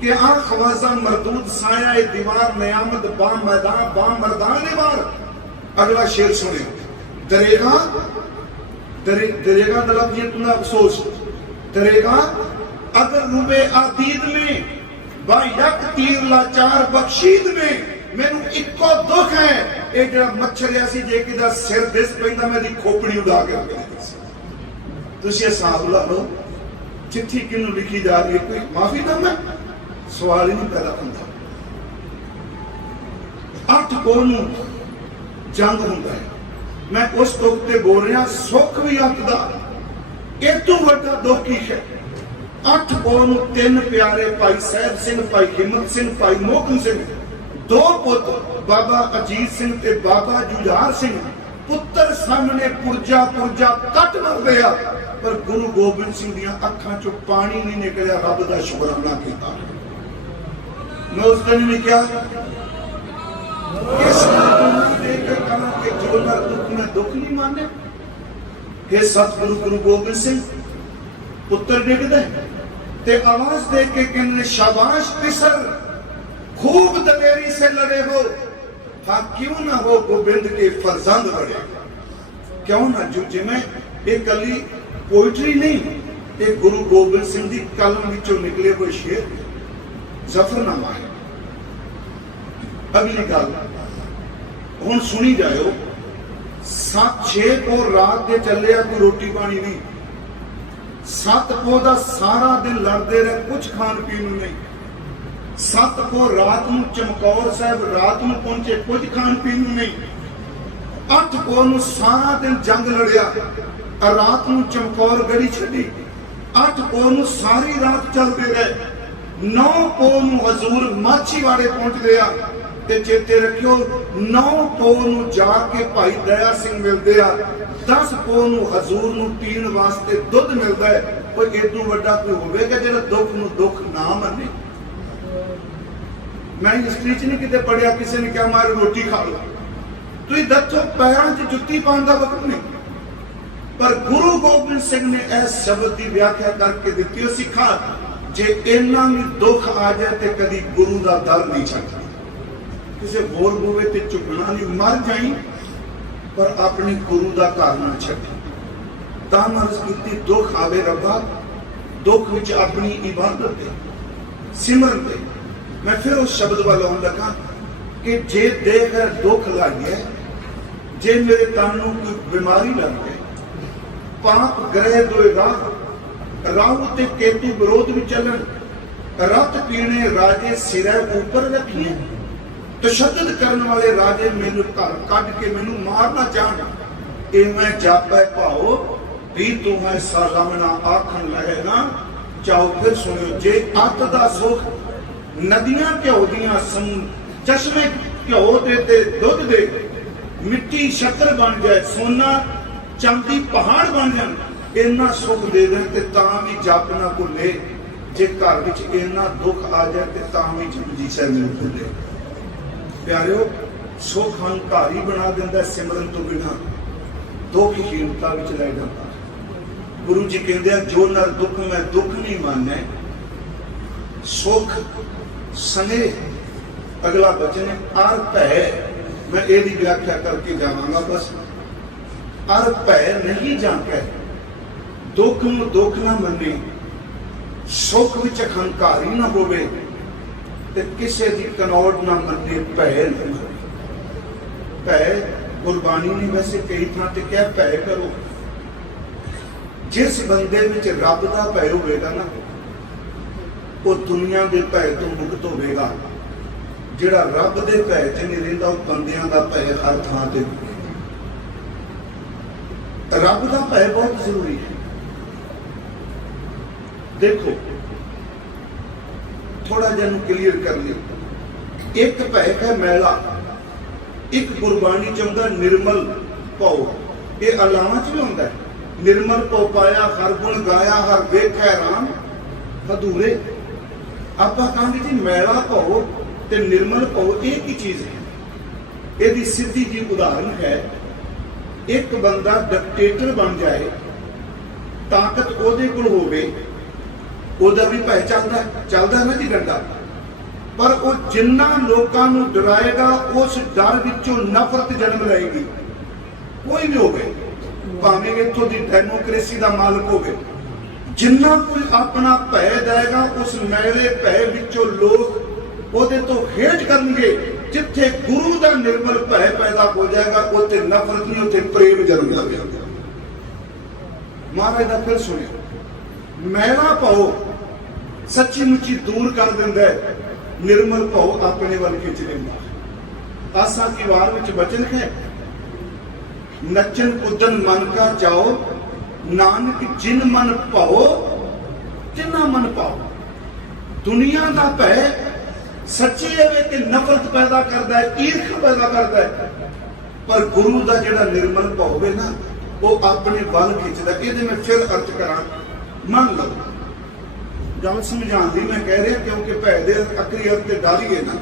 कि आ ख्वाजा मरदूद साया ए दीवार, नयामत बा मर्दान ए वार। अगला शेर सुने, दरेगा दरेगा दा लफ्ज़ तुम्हें अफसोस, दरेगा अगर रुबे आदीद में बायक तीर लाचार बख्शीद में मैनू इको दुख है ये जो मच्छरिया सी जे कि सिर दिस पैंदा मेरी खोपड़ी उड़ा के रख दी सी। तुसीं हिसाब ला लो चिट्ठी किनू लिखी जा रही है, कोई माफी दम है? सवाल ही नहीं पैदा होता। 8 कोह नूं जंग हुंदा है, मैं उस दुख ते बोल रहा, सुख भी अत दा इह तों वड्डा दुख की है। 8 कोह नूं 3 प्यारे भाई साहब सिंह, भाई हिम्मत सिंह, भाई मोहकम सिंह, 2 पुत बाबा अजीत सिंह ते बाबा जुझार सिंह पुत्र सामने पुरजा पुरजा कट मरदे आ, पर गुरु गोबिंद सिंह दियां अखां चों पानी नहीं निकलिया, रब दा शुकराना कीता। मैं उस दिन भी क्या किस देखकर कहा कि जो नर दुख में दुख नहीं माने। हे सतगुरु गुरु गोबिंद सिंह पुत्र डिगदे ते आवाज दे के कहने शाबाश पिसर, खूब दलेरी से लड़े हो, हाँ क्यों ना हो गोबिंद के फरजंद बड़े, क्यों ना जूझे में। एक कली पोइट्री नहीं, एक गुरु गोबिंद सिंह दी कलम विचों निकले हुए शेर जफरनामा है। अगली गल हुण सुनी जाओ। 7-6 को रात के चले कोई रोटी पानी नहीं, 7 को दा सारा दिन लड़ते रहे, कुछ खान पीन नहीं। 7 को रात नूं चमकौर साहब रात नूं पहुंचे, कुछ खान पीन नहीं। 8 को नूं सारा दिन जंग लड़िया, रात नूं चमकौर गड़ी छड़ी। 8 को नूं सारी रात चलते रहे। 9 को नूं हजूर माछीवाड़े पहुंच गया ते चेते रखियो 9 को नूं जाके भाई दया सिंह मिलते आ, 10 को नूं हजूर नूं पीण वास्ते दुध मिलता है। कोई इदों वड्डा कोई होवेगा जिहड़ा दुख नूं दुख ना मने। मैं हिस्ट्री च नहीं किते पढ़िया किसी ने क्या मारे रोटी खा लो, तुसीं दसो पैरां च जुत्ती पाउण दा वक्त नहीं। पर गुरु गोबिंद सिंह ने इस शब्द की व्याख्या करके दी, सिखा जे इन्ना भी दुख आ जाए तो कभी गुरु का दर नहीं छड्डदा। किसी होर बूहे ते झुकना नहीं, मर जाई पर अपने गुरु का घर ना छड्डी। तां अर्ज कीती दुख आवे रब्बा, दुख विच अपनी इबादत दे सिमरन दे। मैं फिर उस शब्द वाल आउण लगा कि जे देख दुख लग गया, जे मेरे तन नूं कोई बीमारी लग गई, पाप ग्रह दो राहु ते केतु विरोध में चलन, रत पीने राजे सिरै ऊपर रखिए, तशद्दद करने वाले राजे मैनू घर कट के मैनू मारना चाहन, ए मैं जापै भाओ भी तू है सालामना आखन लगेगा। चाहो फिर सुनियो, जे अत दा सुख नदियां घ्यो दियां चश्मे घ्यो दे दुध दे मिट्टी शक्कर बन जाए, सोना चांदी पहाड़ बन जान, इन्ना सुख दे दें ते तां भी जापना भुले। जे घर विच इन्ना दुख आ जाए ते तां भी जपजी साहिब नूं भुले। प्यारिओ सुख हंकारी बना दिंदा, सिमरन तो बिना दुख हीनता विच लै जांदा। गुरु जी कहंदे जो नर दुख में दुख नहीं माने, सुख सने। अगला वचन है अर्थ है, मैं ਇਹਦੀ व्याख्या करके जावांगा बस। अर भय नहीं जाके दुख नूं दुख ना मने, सुख विच अहंकारी ना होवे ते किसे दी कनौड़ ना मने, भय ना मने। भय गुरबाणी ने वैसे कई थां ते क्या भय करो। जिस बंदे विच रब दा भय होवेगा ना, वो दुनिया दे भय तो मुक्त होवेगा। जिहड़ा रब दे भय च नहीं रहिंदा, वो बंदियां दा भय हर थां ते। रब का भय बहुत जरूरी है। देखो थोड़ा जन क्लियर कर लियो। एक भय है मैला, एक गुरबाणी चाहता निर्मल भौ। ये अलावा च भी होंदा है, निर्मल भौ पाया हर गुण गाया, हर वेखै राम अधूरे। आपां कहांगे जी मैला भौ ते निर्मल भौ एक ही चीज है। यदि सीधी जी उदाहरण है, एक बंदा डिक्टेटर बन जाए, ताकत ओदे कोल होवे, ओदा भी भय चलदा ना जी डंडा, पर वो जिन्ना लोकां नूं डराएगा उस डर विचों नफरत जन्म लएगी। कोई भी होवे, भावें इत्थों दी डेमोक्रेसी दा मालक होवे, जिन्ना कोई अपना भै देगा उस मैले भै विचों लोग ਉਹਦੇ ਤੋਂ ਖੇਜ ਕਰਨਗੇ। ਜਿੱਥੇ ਗੁਰੂ ਦਾ ਨਿਰਮਲ ਭੈ ਪੈਦਾ ਹੋ ਜਾਏਗਾ ਉੱਥੇ ਨਫ਼ਰਤ ਨਹੀਂ, ਉੱਥੇ ਪ੍ਰੇਮ ਜਨਮ ਲਵੇਗਾ। ਮਹਾਰਾਜ ਦਾ ਫਿਰ ਸੁਣਿਓ, ਮੈਲਾ ਭਾਉ ਸੱਚੀ ਮੁੱਚੀ ਦੂਰ ਕਰ ਦਿੰਦਾ ਹੈ, ਨਿਰਮਲ ਭਾਉ ਆਪਣੇ ਵੱਲ ਖਿੱਚ ਲੈਂਦਾ। ਆਸਾ ਕੀ ਵਾਰ ਵਿੱਚ ਬਚਨ ਹੈ, ਨੱਚਨ ਕੁੱਦਨ ਮਨ ਕਾ ਚਾਓ, ਨਾਨਕ ਜਿਨ ਮਨ ਭਾਉ ਜਿੰਨਾ ਮਨ ਭਾਉ। ਦੁਨੀਆ ਦਾ ਭੈ सच्ची है कि नफरत पैदा करता है, ईर्ख पैदा करता है, पर गुरु का जिहड़ा निर्मल भाव है ना वो अपने वल खिंचता। ये मैं फिर अर्थ करा, मान लो गल समझाने मैं कह रहा क्योंकि भै दे अखरी अर्थ ते डालीए ना,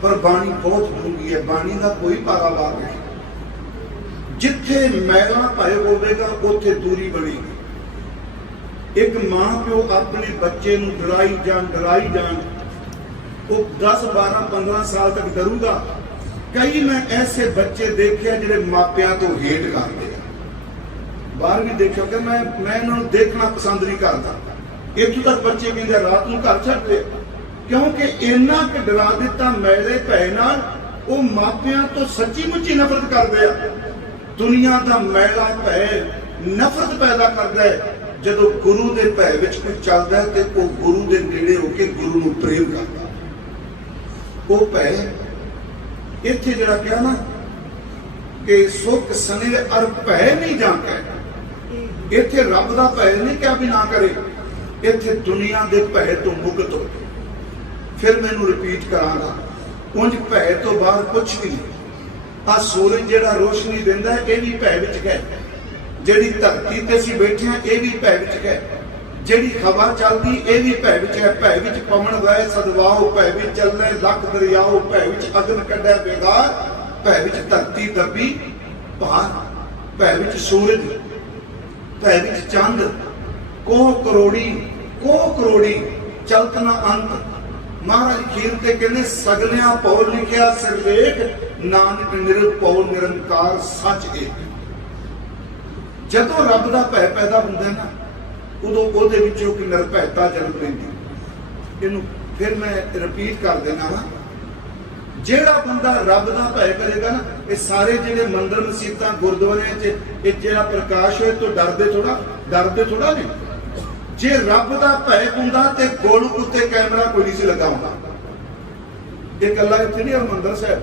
पर बाणी बहुत डूंगी है, बाणी का कोई पारावार नहीं। जिथे मैला भय होगा उत्थे दूरी बनेगी। एक मां प्यो अपने बच्चे नूं डराई जान वो 10, 12, 15 साल तक डरूगा। कई मैं ऐसे बच्चे देखे जिहड़े मापियां तो हेट करते हैं। बाहर भी देखा कि मैं इन्होंने देखना पसंद नहीं करता। इत्थों तक बच्चे कहते रात को घर छड्ड दे, क्योंकि इन्ना क डरा दिता मैले भै नाल वो मापियां तो सच्ची मुच्ची नफरत करते हैं। दुनिया का मैला भै नफरत पैदा करता है। जदों गुरु के भै विच कोई चलदा है तो वो गुरु के नेड़े होकर गुरु नूं प्रेम करता। वो भै इत्थे जिहड़ा कहा ना कि सुख सने अर भै नहीं जांदा, इत्थे रब दा भै नहीं क्या भी ना करे, इत्थे दुनिया दे भै तो मुक्त हो। फिर मैनूं रिपीट करांगा, उंज भै तो बाहर कुछ भी नहीं। आ सूरज जिहड़ा रोशनी दिंदा है ये भी भै विच है, जिहड़ी धरती ते असीं बैठे हां ये भी भै विच है, ਜਿਹੜੀ ਹਵਾ ਚੱਲਦੀ ਇਹ ਵੀ ਭੈ ਵਿੱਚ ਹੈ। ਭੈ ਵਿੱਚ ਪਵਨ ਵਹਿ ਸਦਵਾਓ, ਭੈ ਵਿੱਚ ਚੱਲਣੇ ਲੱਖ ਦਰਿਆਓ, ਭੈ ਵਿੱਚ ਅਗਨ ਕੱਢੈ ਬੇਗਾਰ, ਭੈ ਵਿੱਚ ਧਰਤੀ ਦੱਬੀ ਭਾਰ, ਭੈ ਵਿੱਚ ਸੂਰਜ, ਭੈ ਵਿੱਚ ਚੰਦ, ਕੋਹ ਕਰੋੜੀ ਚਲਤ ਨਾ ਅੰਤ। ਮਹਾਰਾਜ ਖੀਰ ਤੇ ਕਹਿੰਦੇ ਸਗਲਿਆਂ ਪਉ ਲਿਖਿਆ ਸਿਰਲੇਖ, ਨਾਨਕ ਨਿਰਭਉ ਨਿਰੰਕਾਰ ਸੱਚ ਏਕ। ਜਦੋਂ ਰੱਬ ਦਾ ਭੈ ਪੈਦਾ ਹੁੰਦਾ ਨਾ उदों ਉਹਦੇ ਵਿੱਚੋਂ ਕਿ ਨਿਰਭੈਤਾ ਜਨਮ ਲੈਂਦੀ। ਇਹਨੂੰ ਫਿਰ ਮੈਂ ਰਿਪੀਟ ਕਰ ਦੇਣਾ ਵਾ, ਜਿਹੜਾ ਬੰਦਾ ਰੱਬ ਦਾ ਭੈ ਕਰੇਗਾ ਨਾ, ਇਹ ਸਾਰੇ ਜਿਹੜੇ ਮੰਦਰ ਮਸੀਤਾਂ ਗੁਰਦੁਆਰਿਆਂ 'ਚ ਇਹ ਜਿਹੜਾ ਪ੍ਰਕਾਸ਼ ਹੋਏ ਤੋਂ ਡਰਦੇ ਥੋੜਾ ਨਹੀਂ। ਜੇ ਰੱਬ ਦਾ ਭੈ ਹੁੰਦਾ ਤੇ ਗੋਲਕ ਉੱਤੇ ਕੈਮਰਾ ਕੋਈ ਨਹੀਂ ਸੀ ਲੱਗਾ ਹੁੰਦਾ। ਇਹ ਕੱਲਾ ਇੱਥੇ ਨਹੀਂ ਹਰਿਮੰਦਰ ਸਾਹਿਬ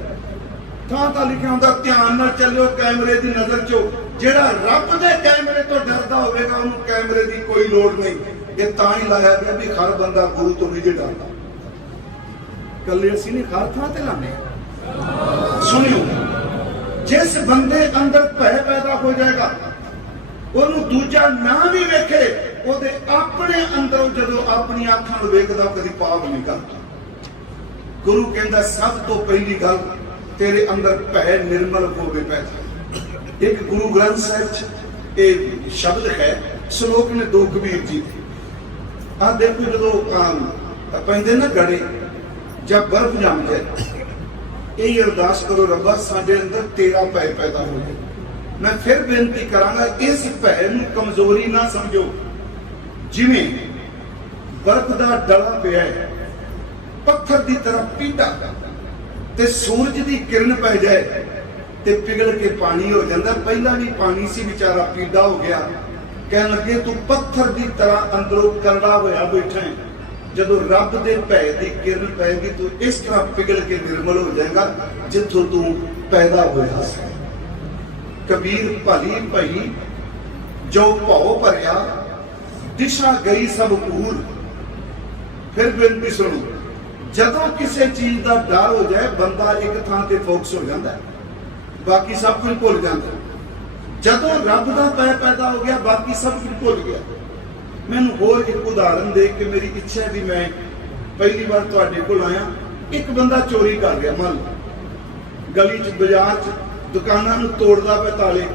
ਥਾਂ ਲਿਖਿਆ ਹੁੰਦਾ ਧਿਆਨ ਨਾਲ ਚੱਲਿਓ ਕੈਮਰੇ ਦੀ ਨਜ਼ਰ 'ਚੋਂ। ਜਿਹੜਾ ਰੱਬ ਦੇ ਕੈਮਰੇ ਤੋਂ ਡਰਦਾ ਹੋਵੇਗਾ ਉਹਨੂੰ ਕੈਮਰੇ ਦੀ ਕੋਈ ਲੋੜ ਨਹੀਂ। ਇਹ ਤਾਂ ਹੀ ਲਾਇਆ ਗਿਆ ਵੀ ਹਰ ਬੰਦਾ ਗੁਰੂ ਤੋਂ ਨਹੀਂ ਡਰਦਾ। ਕੱਲੇ ਅਸੀਂ ਨਹੀਂ, ਹਰ ਥਾਂ ਤੇ ਲਾਣੇ। ਸੁਣਿਓ, ਜਿਸ ਬੰਦੇ ਅੰਦਰ ਭੈ ਪੈਦਾ ਹੋ ਜਾਏਗਾ ਉਹਨੂੰ ਦੂਜਾ ਨਾ ਵੀ ਵੇਖੇ, ਉਹਦੇ ਆਪਣੇ ਅੰਦਰੋਂ ਜਦੋਂ ਆਪਣੀਆਂ ਅੱਖਾਂ ਨੂੰ ਵੇਖਦਾ ਕਦੀ ਪਾਪ ਨਹੀਂ ਕਰਦਾ। ਗੁਰੂ ਕਹਿੰਦਾ ਸਭ ਤੋਂ ਪਹਿਲੀ ਗੱਲ तेरे अंदर भय निर्मल होवे पैदा। एक गुरु ग्रंथ साहिब च एक शब्द है, श्लोक ने दो कबीर जी। आ देखो जो पैंदे ना गड़े जब बर्फ जम जाए, यही अरदास करो रब्बा साडे अंदर तेरा भय पैदा हो जाए। मैं फिर बेनती करांगा, इस भय नूं कमजोरी ना समझो। जिवें बर्फ दा डला पिया है, पत्थर की तरह पीढ़ा ते सूरज की किरण पै जाए ते पिघल के पानी हो जाता। पहला भी पानी सी बेचारा पीड़ा हो गया, कहने लगे तू पत्थर की तरह अंदरों करड़ा होया बैठा है। जदों रब दे भय की किरण पैगी तू इस तरह पिघल के निर्मल हो जाएगा जिथों तू पैदा होया। कबीर भली भई जो भौ भरिया, दिशा गई सब भूल। फिर बेनती सुनो, जदों किसी चीज का डर हो जाए बंदा एक थां ते फोकस हो जाता है, बाकी सब कुछ भुल जाता है। जदों रब का भय पैदा हो गया बाकी सब कुछ भुल गया। मैनूं होर एक उदाहरण दे के मेरी इच्छा है भी मैं पहली बार तुहाडे कोल आया। एक बंदा चोरी कर गया, मान लो गली च बाजार च दुकानां नूं तोड़दा पिया ताले,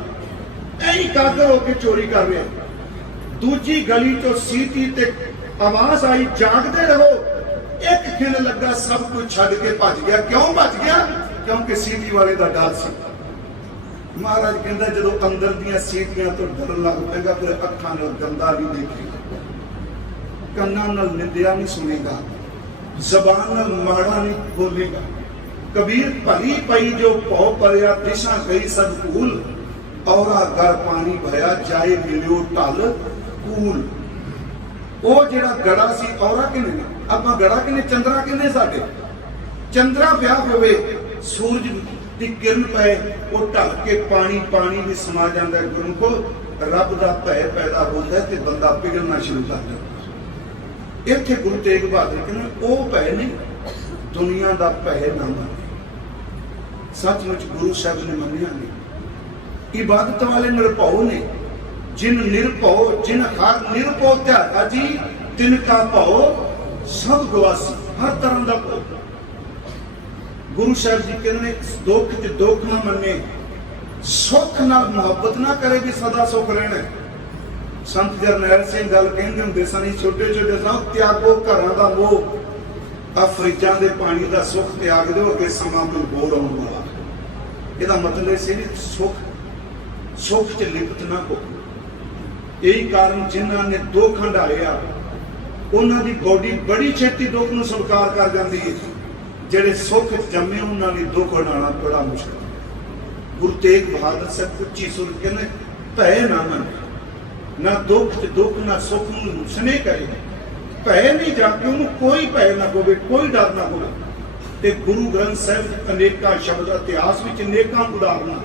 ऐ कागर होके चोरी कर रहा। दूजी गली चों सीटी ते आवाज आई जागदे रहो। एक खिन लगा सब कुछ छड्ड के भज गया। क्यों भज गया? क्योंकि सीटी वाले का डर सी। महाराज कहता जो अंदर दियां सीटियां तो डर लग पेगा, फिर अखां नाल गंदा नहीं देखेगा, कन्नां नाल निंदिया नहीं सुनेगा, जबान नाल माड़ा नहीं बोलेगा। कबीर भली पई जो भौ परिया दिशा गई सब कूल, औरा घर पानी भया जाए मिलियो ढल कूल। वो जेड़ा गड़ा सी औरा किने, आपां गड़ा किने, चंद्रा किने, साडे चंद्रा पिया होवे, सूरज की किरण पे वो ढल के पानी पानी भी समा जाता है। गुरु को रब का भय पैदा होता है तो बंदा पिघलना शुरू कर देता। इत्थे गुरु तेग बहादुर कहते वो भय नहीं, दुनिया का भय ना मने। सचमुच गुरु साहब ने मनिया नहीं। इबादत वाले निरभौ ने, जिन निरभौ जिन हर निरभौ त्यागा जी, तिनका भौ सब गवासी। हर तरह का भौ गुरु साहब जी कहते दुख च दुख ना मने, सुख नाल मुहब्बत ना करे भी सदा सुख रहना। संत जरनैल सिंह गल कहते होंदे सन, छोटे छोटे सा त्यागो घरां दा मोह, आ फ्रिजां दे पानी दा सुख त्याग दो, अगे समा कोई बोर आउण वाला। ਇਹਦਾ मतलब इसे सुख सुख च लिप्त ना हो। यही कारण जिन्हों ने दुख हंडाया उन्होंने बॉडी बड़ी छेती दुख को स्वीकार कर जाती है। जेड़े सुख जमे उन्होंने दुख हंडाना बड़ा मुश्किल। गुरु तेग बहादुर साहब उच्ची सुर कहने भय ना मन, ना दुख च दुख ना सुख स्नेह करे, भय नहीं जाके उन्होंने कोई भय ना होवे, कोई डर ना होवे। ते गुरु ग्रंथ साहिब अनेका शब्द इतिहास में अनेका उदाहरण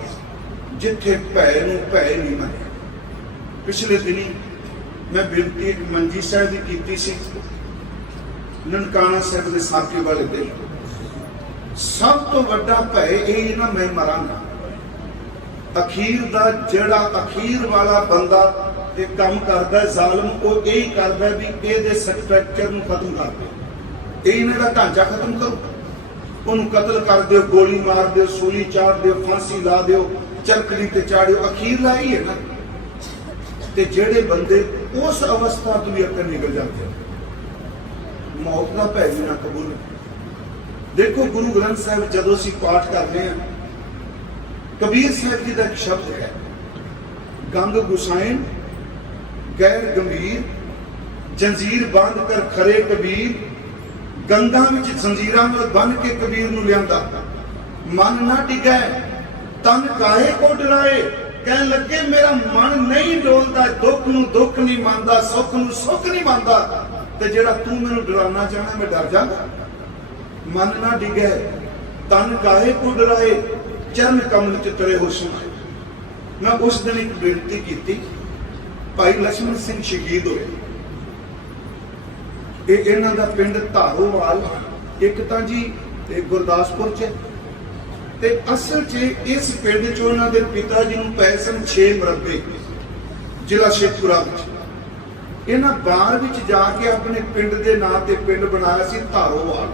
जिथे भय नूं भय नहीं मने। पिछले दिनी मैं बेनती एक मंजी साहब की कीती सी, ननकाना साहब के साथी वाले दिन सब तो बड़ा भय यही ना मैं मरांगा। अखीर दा जेड़ा अखीर वाला बंदा एक काम करता है जालिम, वो यही करता है भी ये स्ट्रक्चर नूं खत्म कर दो, यही इन्हां दा ढांचा खत्म करो, उन्होंने कतल कर दो, गोली मार दो, सूली चाड़ दो, फांसी ला दो, चरखड़ी ते चाड़ियो, अखीर लाई है ना। ते जेड़े बंदे उस अवस्था तो भी अगर निकल जाते हैं, मौत का भय भी ना कबूल। देखो गुरु ग्रंथ साहिब जदों असीं पाठ करते हैं, कबीर साहब जी का एक शब्द है, गंग गुसाइन गैर गंभीर, जंजीर बांध कर खरे कबीर, गंगा में जंजीरां बन के कबीर नूं लियांदा, मन ना डिगे तन काहे को डराए। कह लगे मेरा मन नहीं डोलता, दुख नूं दुख नहीं मानदा, सुख नूं सुख नहीं मानदा, ते जेड़ा तू मैनूं डराना चाहना मैं डर जांगा। मन ना डिगे तन काहे को डराए, चरण कमल च तरे हो सुनाए। मैं उस दिन एक बेनती की, भाई लक्ष्मण सिंह शहीद होए, इन्हां दा पिंड धारोवाल एक तां जी गुरदासपुर च, ते असल च इस पिंड चों इन्हां दे पिता जी नूं पै सन 6 मरबे, जिला शेखपुरा विच। इन्हां बार विच जाके अपने पिंड दे नां ते पिंड बनाया सी धारोवाल।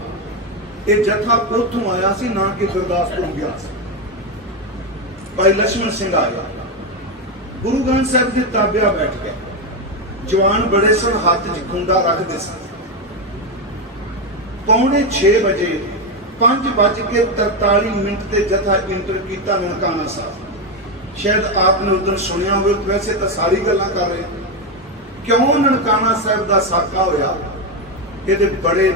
ये जत्था उत्थों आया सी, ना कि गुरदासपुर गया सी। भाई लक्ष्मण सिंह आया, गुरु ग्रंथ साहिब के ताबिया बैठ गया। जवान बड़े सन, हाथ च खुंडा रखते सन। 5:45 बजे 5:43 ते जथा इंटर किया ननकाना साहब। शायद आपने उधर सुनिया हो, वैसे तो सारी गल्लां कर रहे क्यों ननकाना साहब का साका होया। ये बड़े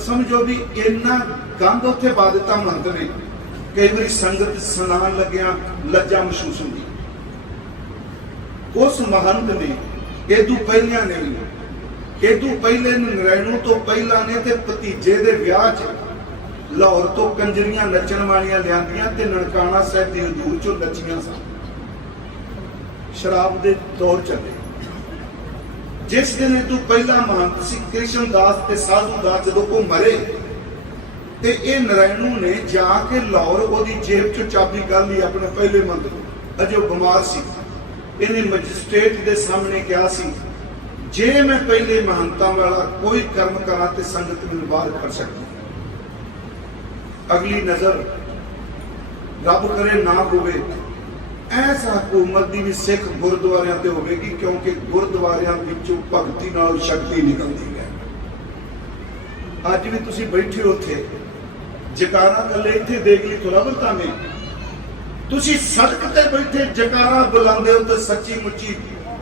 समझो भी इन्ना गंद उत्थे पा दिता महंत ने, कई बार संगत स्नान लग्या लज्जा महसूस होंगी। उस महंत ने एदू पहलिया ने भी, एदू पहले नरैणू तो पहला ने ते भतीजे दे विआह च लाहौर तो कंजरियां नचण वालियां लियांदियां ते ननकाना साहिब दी हजूर चों नचियां सन। शराब दे दौर चले। जिस दिन एदू पहला महंत सी कृष्ण दास ते साधु दास जदों को मरे, ते ये नरैणू ने जाके लाहौर ओदी जेब चों चाबी कर ली अपने पहले मंत्र, अजे बीमार सी। इन्हें मजिस्ट्रेट के सामने कहा सी, जे मैं पहले महंता वाला कोई कर्म करा तो संगत में बाहर कर सकती। अगली नजर रब करे ना होवे, ऐसा हुकूमत की भी सिख गुरुद्वारियां ते होवेगी, क्योंकि गुरुद्वारियां विचों भगती नाल शक्ति निकलती है। अज भी तुसीं बैठे उत्थे जकारा कले इत्थे देख ली तो रबता नहीं, ਤੁਸੀਂ ਸੜਕ ਤੇ ਬੈਠੇ ਜਕਾਰਾ ਬੁਲਾਉਂਦੇ ਹੋ ਤੇ ਸੱਚੀ ਮੁੱਚੀ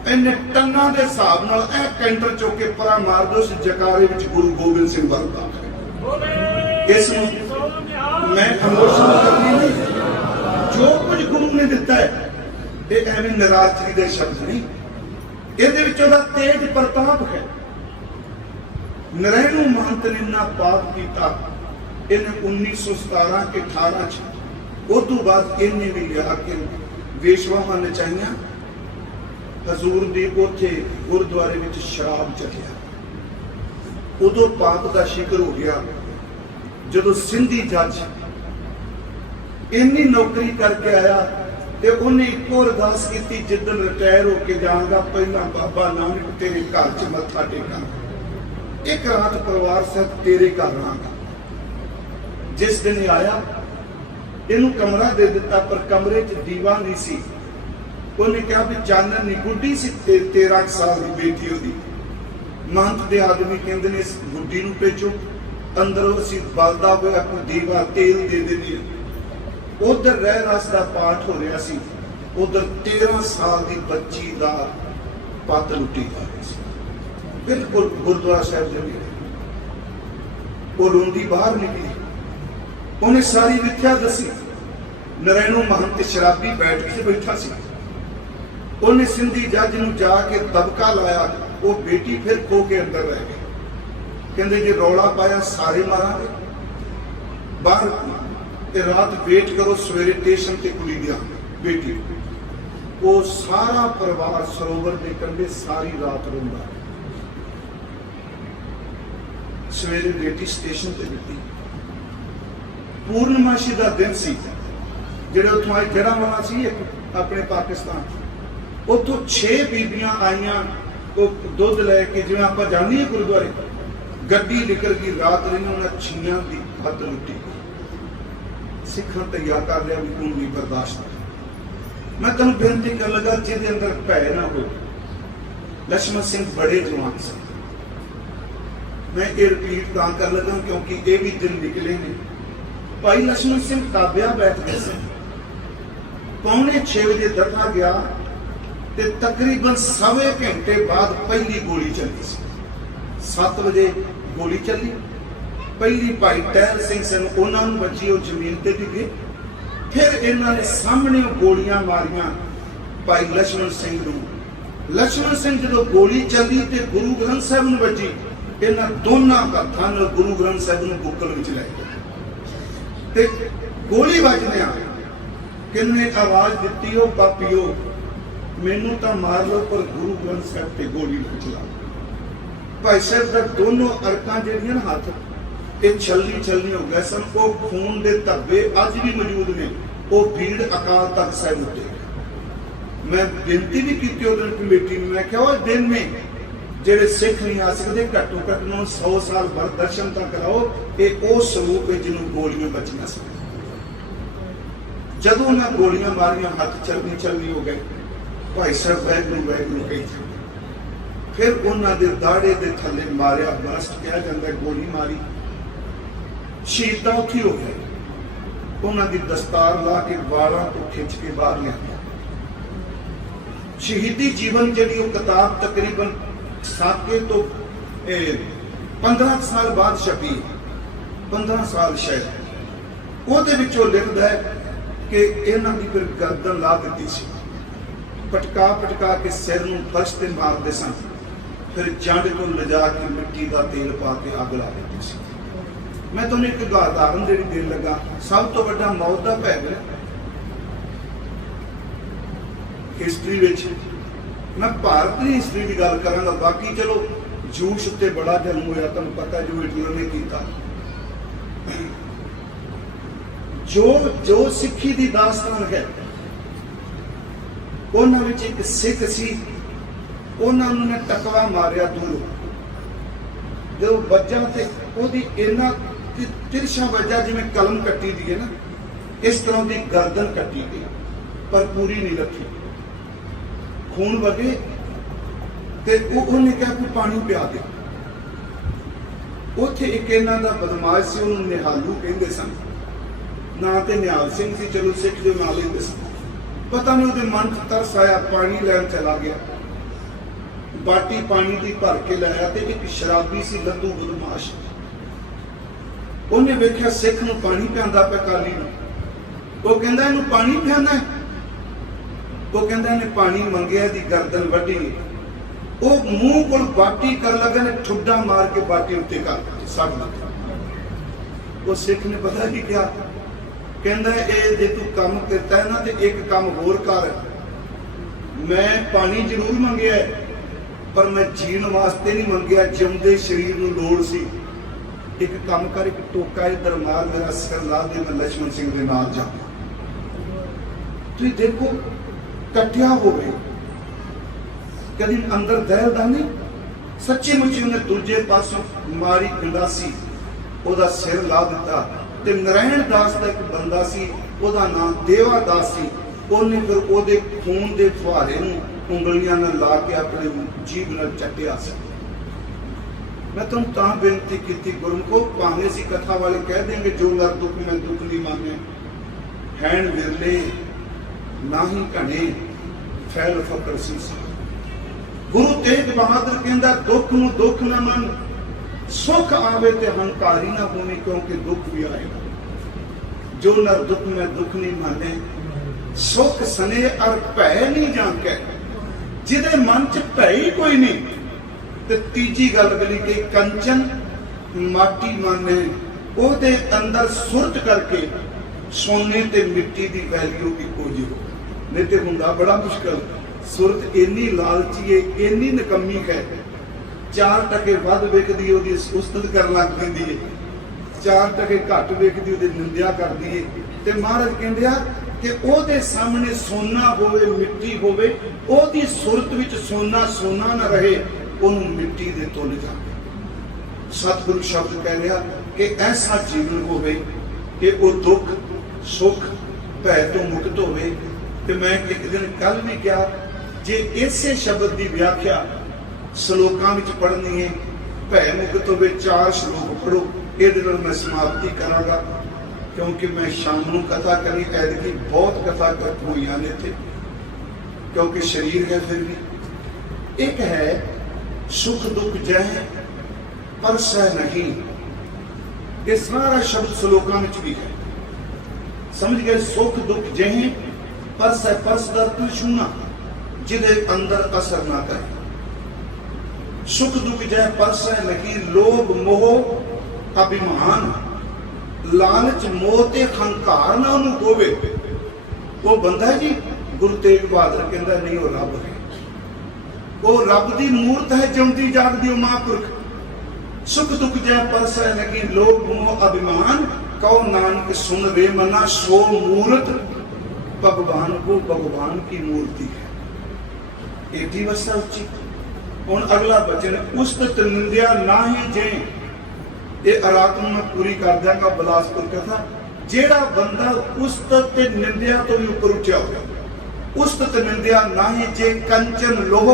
ਇੰਨੇ ਟੰਨਾਂ ਦੇ ਹਿਸਾਬ ਨਾਲ ਇਹ ਕੈਂਟਰ ਚੁੱਕ ਕੇ ਪਰਾ ਮਾਰ ਦਿਓ। ਉਸ ਜਕਾਰੇ ਵਿੱਚ ਗੁਰੂ ਗੋਬਿੰਦ ਸਿੰਘ ਵਰਤਾ ਇਸ ਨੂੰ ਮੈਂ ਇਮੋਸ਼ਨ ਕਰਨੀ ਨਹੀਂ। ਜੋ ਕੁਝ ਗੁਰੂ ਨੇ ਦਿੱਤਾ ਹੈ ਇਹ ਐਵੇਂ ਨਿਰਾਸ਼ਰੀ ਦੇ ਸ਼ਬਦ ਨਹੀਂ, ਇਹਦੇ ਵਿੱਚ ਉਹਦਾ ਤੇਜ ਪ੍ਰਤਾਪ ਹੈ। ਨਰੈਣੂ ਮਹੰਤ ਨੇ ਇੰਨਾ ਪਾਪ ਕੀਤਾ, ਇਹਨੇ 1917 ਕੇ 18 ਚ ਉਦੋਂ ਬਾਅਦ ਇਹਨੇ ਵੀ ਲਿਆ ਕੇ ਵੇਸ਼ਵਾਵਾਂ ਨਚਾਈਆਂ। ਹਜ਼ੂਰ ਦੀ ਉੱਥੇ ਗੁਰਦੁਆਰੇ ਵਿੱਚ ਸ਼ਰਾਬ ਚੱਲਿਆ, ਉਦੋਂ ਪਾਪ ਦਾ ਸ਼ਿਕਾਰ ਹੋ ਗਿਆ। ਜਦੋਂ ਸਿੰਧੀ ਜੱਜ ਇੰਨੀ ਨੌਕਰੀ ਕਰਕੇ ਆਇਆ ਤੇ ਉਹਨੇ ਇੱਕੋ ਅਰਦਾਸ ਕੀਤੀ, ਜਿੱਦਣ ਰਿਟਾਇਰ ਹੋ ਕੇ ਜਾਵਾਂਗਾ ਪਹਿਲਾਂ ਬਾਬਾ ਨਾਨਕ ਤੇਰੇ ਘਰ 'ਚ ਮੱਥਾ ਟੇਕਾਂ, ਇੱਕ ਰਾਤ ਪਰਿਵਾਰ ਸਹਿਤ ਤੇਰੇ ਘਰ ਰਹਾਂਗਾ। ਜਿਸ ਦਿਨ ਇਹ ਆਇਆ ਇਹਨੂੰ ਕਮਰਾ ਦੇ ਦਿੱਤਾ, ਪਰ ਕਮਰੇ 'ਚ ਦੀਵਾ ਨਹੀਂ ਸੀ। ਉਹਨੇ ਕਿਹਾ ਵੀ ਚਾਨਣ ਨਹੀਂ, ਗੁੱਡੀ ਸੀ 13 ਸਾਲ ਦੀ ਬੇਟੀ ਉਹਦੀ। ਮਹੰਤ ਦੇ ਆਦਮੀ ਕਹਿੰਦੇ ਨੇ ਇਸ ਗੁੱਡੀ ਨੂੰ ਭੇਜੋ, ਅੰਦਰੋਂ ਅਸੀਂ ਬਲਦਾ ਹੋਇਆ ਕੋਈ ਦੀਵਾ ਤੇਲ ਦੇ ਦਿੰਦੇ ਹਾਂ। ਉਧਰ ਰਹਿ ਰਸ ਦਾ ਪਾਠ ਹੋ ਰਿਹਾ ਸੀ, ਉਧਰ 13 ਸਾਲ ਦੀ ਬੱਚੀ ਦਾ ਪੱਤ ਲੁੱਟੀ ਜਾ ਰਹੀ ਸੀ, ਬਿਲਕੁਲ ਗੁਰਦੁਆਰਾ ਸਾਹਿਬ ਦੇ ਨੇੜੇ। ਉਹ ਰੋਂਦੀ ਬਾਹਰ ਨਿਕਲੀ, ਉਹਨੇ ਸਾਰੀ ਵਿਥਿਆ ਦੱਸੀ। ਨਰੈਣੂ ਮਹੰਤ ਸ਼ਰਾਬੀ ਬੈਠ ਕੇ ਬੈਠਾ ਸੀ। ਉਹਨੇ ਸਿੰਧੀ ਜੱਜ ਨੂੰ ਜਾ ਕੇ ਦਬਕਾ ਲਾਇਆ, ਉਹ ਬੇਟੀ ਫਿਰ ਖੋ ਕੇ ਅੰਦਰ ਰਹਿ ਗਈ। ਕਹਿੰਦੇ ਜੇ ਰੌਲਾ ਪਾਇਆ ਸਾਰੇ ਮਾਰਾਂਗੇ, ਬਾਹਰ ਤੇ ਰਾਤ ਵੇਟ ਕਰੋ, ਸਵੇਰੇ ਸਟੇਸ਼ਨ ਤੇ ਕੁੜੀ ਦੀ ਬੇਟੀ। ਉਹ ਸਾਰਾ ਪਰਿਵਾਰ ਸਰੋਵਰ ਦੇ ਕੰਢੇ ਸਾਰੀ ਰਾਤ ਰੋਂਦਾ। ਸਵੇਰੇ ਬੇਟੀ ਸਟੇਸ਼ਨ ਤੇ ਦਿੱਤੀ। ਪੂਰਨਮਾਸ਼ੀ ਦਾ ਦਿਨ ਸੀ, ਜਿਹੜੇ ਉੱਥੋਂ ਆਏ ਜੜ੍ਹਾਂਵਾਲਾ ਸੀ ਇੱਕ ਆਪਣੇ ਪਾਕਿਸਤਾਨ, ਉੱਥੋਂ 6 ਬੀਬੀਆਂ ਆਈਆਂ ਉਹ ਦੁੱਧ ਲੈ ਕੇ, ਜਿਵੇਂ ਆਪਾਂ ਜਾਂਦੇ ਹਾਂ ਗੁਰਦੁਆਰੇ, ਗੱਡੀ ਨਿਕਲ ਗਈ, ਰਾਤ ਰਹੀ, ਉਹਨਾਂ ਛੀਆਂ ਦੀ ਹੱਦ ਲੁੱਟੀ। ਸਿੱਖਾਂ ਤਿਆਰ ਕਰ ਲਿਆ ਵੀ ਤੂੰ ਵੀ ਬਰਦਾਸ਼ਤ। ਮੈਂ ਤੁਹਾਨੂੰ ਬੇਨਤੀ ਕਰਨ ਲੱਗਾ, ਜਿਹਦੇ ਅੰਦਰ ਭੈ ਨਾ ਹੋਵੇ। ਲక్ష్మణ ਸਿੰਘ ਬੜੇ ਜਵਾਨ ਸਨ। ਮੈਂ ਇਹ ਰਿਪੀਟ ਤਾਂ ਕਰ ਲੱਗਾ ਕਿਉਂਕਿ ਇਹ ਵੀ ਦਿਨ ਨਿਕਲੇ ਨੇ। ਭਾਈ ਲక్ష్మణ ਸਿੰਘ ਤਾਬਿਆ ਬੈਠਦੇ ਸਨ। 5:45 ਵਜੇ ਦਰਗਾ ਗਿਆ ਤੇ ਤਕਰੀਬਨ ਸਵੇ ਘੰਟੇ ਬਾਅਦ ਪਹਿਲੀ ਗੋਲੀ ਚੱਲੀ ਸੀ। 7 ਵਜੇ ਗੋਲੀ ਚੱਲੀ। ਪਹਿਲੀ ਭਾਈ ਟਹਿਲ ਸਿੰਘ ਸਨ, ਉਹਨਾਂ ਨੂੰ ਵੱਜੀ, ਉਹ ਜ਼ਮੀਨ ਤੇ ਡਿੱਗੇ। ਫਿਰ ਇਹਨਾਂ ਨੇ ਸਾਹਮਣੇ ਗੋਲੀਆਂ ਮਾਰੀਆਂ ਭਾਈ ਲక్ష్మణ ਸਿੰਘ ਨੂੰ। ਲక్ష్మణ ਸਿੰਘ ਜਦੋਂ ਗੋਲੀ ਚੱਲੀ ਤੇ ਗੁਰੂ ਗ੍ਰੰਥ ਸਾਹਿਬ ਨੂੰ ਵੱਜੀ, ਇਹਨਾਂ ਦੋਨਾਂ ਹੱਥਾਂ ਨਾਲ ਗੁਰੂ ਗ੍ਰੰਥ ਸਾਹਿਬ ਨੂੰ ਬੁੱਕਲ ਵਿੱਚ ਲੈ ਗਏ ਤੇ ਗੋਲੀ ਵੱਜਦਿਆਂ ਕਿੰਨੇ ਆਵਾਜ਼ ਦਿੱਤੀ, ਉਹ ਬਾਪੀਓ ਮੈਨੂੰ ਤਾਂ ਮਾਰ ਲਓ ਪਰ ਗੁਰੂ ਗ੍ਰੰਥ ਸਾਹਿਬ ਤੇ ਗੋਲੀ ਨਾ ਚਲਾਓ। ਭਾਈ ਸਾਹਿਬ ਦਾ ਦੋਨੋਂ ਅਰਕਾਂ ਜਿਹੜੀਆਂ ਨਾ ਹੱਥ ਇਹ ਛੱਲੀ ਹੋ ਗਏ ਸਨ। ਉਹ ਖੂਨ ਦੇ ਧੱਬੇ ਅੱਜ ਵੀ ਮੌਜੂਦ ਨੇ। ਉਹ ਭੀੜ ਅਕਾਲ ਤਖਤ ਸਾਹਿਬ ਉੱਤੇ। ਮੈਂ ਬੇਨਤੀ ਵੀ ਕੀਤੀ ਉਦੋਂ ਕਮੇਟੀ ਨੂੰ, ਮੈਂ ਕਿਹਾ ਉਹ ਦਿਨ ਨੇ ਜਿਹੜੇ ਸਿੱਖ ਨਹੀਂ ਆ ਸਕਦੇ, ਘੱਟੋ ਘੱਟ ਨੂੰ 100 ਸਾਲ ਬਾਅਦ ਦਰਸ਼ਨ ਤਾਂ ਕਰਾਓ। ਇਹ ਉਹ ਸਰੂਪ ਹੈ ਜਿਹਨੂੰ ਗੋਲੀਆਂ ਬਚੀਆਂ ਸੀ। ਜਦੋਂ ਉਹਨਾਂ ਗੋਲੀਆਂ ਮਾਰੀਆਂ, ਹੱਥ ਚੱਲਣੀ ਹੋ ਗਏ। ਭਾਈ ਸਾਹਿਬ ਵੈਗਰੂ ਕਹੀ। ਫਿਰ ਉਹਨਾਂ ਦੇ ਦਾੜੇ ਦੇ ਥੱਲੇ ਮਾਰਿਆ, ਬਰਸਟ ਕਿਹਾ ਜਾਂਦਾ, ਗੋਲੀ ਮਾਰੀ। ਸ਼ਹੀਦਾਂ ਉੱਥੇ ਹੋ ਗਏ। ਉਹਨਾਂ ਦੀ ਦਸਤਾਰ ਲਾ ਕੇ ਵਾਲਾਂ ਤੋਂ ਖਿੱਚ ਕੇ ਬਾਹਰ ਲਿਆਂਦਾ। ਸ਼ਹੀਦੀ ਜੀਵਨ ਜਿਹੜੀ ਉਹ ਕਿਤਾਬ ਤਕਰੀਬਨ ਸਾਕੇ ਤੋਂ 15 ਸਾਲ ਬਾਅਦ ਛਪੀ, 15 ਸਾਲ ਸ਼ਾਇਦ। ਉਹਦੇ ਵਿੱਚ ਉਹ ਲਿਖਦਾ ਹੈ ਕਿ ਇਹਨਾਂ ਦੀ ਫਿਰ ਗਰਦਨ ਲਾ ਦਿੱਤੀ ਸੀ, ਪਟਕਾ ਕੇ ਸਿਰ ਨੂੰ ਫਰਸ਼ ਤੇ ਮਾਰਦੇ ਸਨ। ਫਿਰ ਜੰਡ ਨੂੰ ਲਿਜਾ ਕੇ ਮਿੱਟੀ ਦਾ ਤੇਲ ਪਾ ਕੇ ਅੱਗ ਲਾ ਦਿੱਤੀ ਸੀ। ਮੈਂ ਤੁਹਾਨੂੰ ਇੱਕ ਉਦਾਹਰਨ ਜਿਹੜੀ ਦੇਣ ਲੱਗਾ। ਸਭ ਤੋਂ ਵੱਡਾ ਮੌਤ ਦਾ ਭੈ ਹੈ ਹਿਸਟਰੀ ਵਿੱਚ। ਮੈਂ ਭਾਰਤ ਦੀ ਹਿਸਟਰੀ ਦੀ ਗੱਲ ਕਰਾਂਗਾ, ਬਾਕੀ ਚਲੋ ਜੂਸ਼ ਉੱਤੇ ਬੜਾ ਜਨਮ ਹੋਇਆ, ਤੁਹਾਨੂੰ ਪਤਾ ਜੋ ਹਿਟਲਰ ਨੇ ਕੀਤਾ। ਜੋ ਸਿੱਖੀ ਦੀ ਦਾਸਤਾਨ ਹੈ, ਉਹਨਾਂ ਵਿੱਚ ਇੱਕ ਸਿੱਖ ਸੀ, ਉਹਨਾਂ ਨੂੰ ਨੇ ਟਕਵਾ ਮਾਰਿਆ ਦੂਰ। ਜਦੋਂ ਵੱਜਾ ਤੇ ਉਹਦੀ ਇੰਨਾ ਤਿਰਛਾ ਵੱਜਾ ਜਿਵੇਂ ਕਲਮ ਕੱਟੀ ਦੀ ਹੈ ਨਾ, ਇਸ ਤਰ੍ਹਾਂ ਦੀ ਗਰਦਨ ਕੱਟੀ ਗਈ, ਪਰ ਪੂਰੀ ਨਹੀਂ ਰੱਖੀ। ਖੂਨ ਵਗੇ ਤੇ ਉਹਨੇ ਕਿਹਾ ਕਿ ਪਾਣੀ ਪਿਆ ਦੇ। ਉੱਥੇ ਇੱਕ ਇਹਨਾਂ ਦਾ ਬਦਮਾਸ਼ ਸੀ, ਉਹਨੂੰ ਨਿਹਾਲੂ ਕਹਿੰਦੇ ਸਨ। ना तो निहाल सिंह सी, चलो सिख जो ना लेंदे सी। पता नहीं उहदे मन च तरस आया, पानी लैन चला गया, बाटी पानी की भर के लाया तो एक शराबी सी लद्दू बदमाश, उन्हें वेख्या सिख नूं पानी पिआंदा पिया काली नूं, वो कहंदा इहनूं पानी पिआना है, वो कहंदा इहने पानी मंगिया, दी गर्दन वड्डी, वो मूंह कोल बाटी कर लगे ने ठुड्डा मार के बाटी उत्ते कर सड़ लगा। वो सिख ने पता की क्या कहंदा, ए जे तू काम करता है ना तो एक काम होर कर, मैं पानी जरूर मंगिया पर मैं जीण वास्ते नहीं मंगिया, जिंदे शरीर नूं लोड़ सी, एक काम कर, एक टोका इधर मार, मेरा सिर ला दे, मैं लक्ष्मण सिंह के नाल जा। तुसीं देखो कट्टिया हो गए, कभी अंदर दहलदानी, सच्ची मुच्ची उन्हें दूजे पासों मारी गंडासी, ओदा सिर ला दिता। ते नारायण दास का एक बंदा सी, ओदा नाम देवा दास सी, उन्हें फिर ओदे खून दे फुहारे नूं उंगलियां नाल ला के अपने जीभ नाल चट्टिया सी। मैं तुम तां बेनती की गुरमुखो, भावें सी कथा वाले कह देंगे जो नर दुख में दुख नहीं माने, हैन विरले ना ही घने फैल फकर सी। गुरु तेग बहादुर कहंदा, दुख नूं दुख ना मन, सुख आवे ते हंकारी ना होवे, क्योंकि दुख भी आएगा। जो नर दुख में दुख नहीं माने, सुख सने और भय नहीं जाके, जिदे मन च भय ही कोई नहीं। ते तीजी गल करी कि कंचन माटी माने, ओदे अंदर सुरत करके सोने ते मिट्टी की वैल्यू इको जी हो, नहीं तो हुंदा बड़ा मुश्किल। सुरत इन्नी लालची है, इन्नी नकम्मी है, 4 टके वध विकदी ओदी उस्तत कर लग पैंदी है, 4 टके घट विकदी ओदी निंदिया करदी है। ते महाराज कहंदे आ कि ओदे सामने सोना होवे मिट्टी होवे, ओदी सुरत विच सोना सोना ना रहे, ओनू मिट्टी दे तुल जावे। सतगुरु शब्द कह रहा कि ऐसा जीवन होवे कि वो दुख सुख भय तो मुक्त होवे। ते मैं एक दिन कल भी क्या, जे इसे शब्द की व्याख्या श्लोकां विच पढ़नी है, भय मुक्त होवे, 4 श्लोक पढ़ो, ये मैं समाप्ति करांगा, क्योंकि मैं शाम नूं कथा करी, ऐतकी बहुत कथा हुई ने थे, क्योंकि शरीर है। फिर भी एक है, सुख दुख जह पर सह नहीं, ये सारा शब्द श्लोकां विच भी है, समझ गए। सुख दुख जह पर सह, परस दा अर्थ छूना, जिदे अंदर असर ना करे। सुख दुख जह पर सह नहीं, लोभ मोह अभिमान, लालच मोह ते हंकार ना उन्हें होवे, वो बंदा जी गुरु तेग बहादुर कहंदा नहीं, वो रब है, वो रब दी मूर्त है, जिंदी जागदी महापुरख। सुख दुख जह पर सह नहीं, लोभ मोह अभिमान, कहो नानक सुन रे मना, सो मूर्त भगवान को भगवान की मूर्ति है। एडी वसा उच्ची। हुण अगला बचन, उस्तत निंदिया ना ही जे, ये रात में मैं पूरी कर देंगा बिलासपुर कथा। जेड़ा बंदा उस्तत ते निंदिया तो भी ऊपर उठा हो, उस्तत निंदिया ना ही जे, कंचन लोह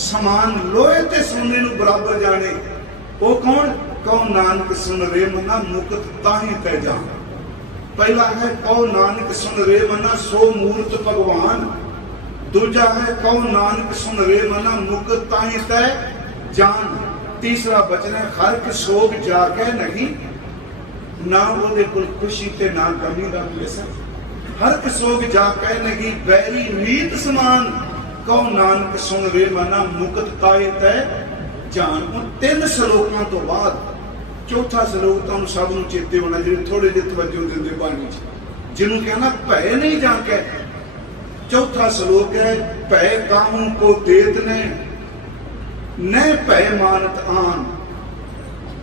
समान, लोहे ते सोने नूं बराबर जाने, वो कौन? कहो नानक सुन रे मना, मुकत ताही तै जान। पहला है कहो नानक सुन रे मना, सो मूर्त भगवान। दूजा है कहो नानक सुन रे मना, मुकत ताही तै जान। तीसरा बचन है, हर के सोग जाके नहीं, ना वो कोई खुशी ते ना गमी का बेसन। हर के सोग जाके नहीं, बैरी मीत समान, कहो नानक सुन रे मना, मुकत ताही तै जान। उन 3 श्लोकों तो बाद चौथा श्लोक तुम सब नूं चेते होना, जिन्हें थोड़े जिहे तवज्जो देंदे बाणी च, जिन्होंने कहना भय नहीं जाके। चौथा श्लोक है, भय काहू को देत ने, न भय मानत आन।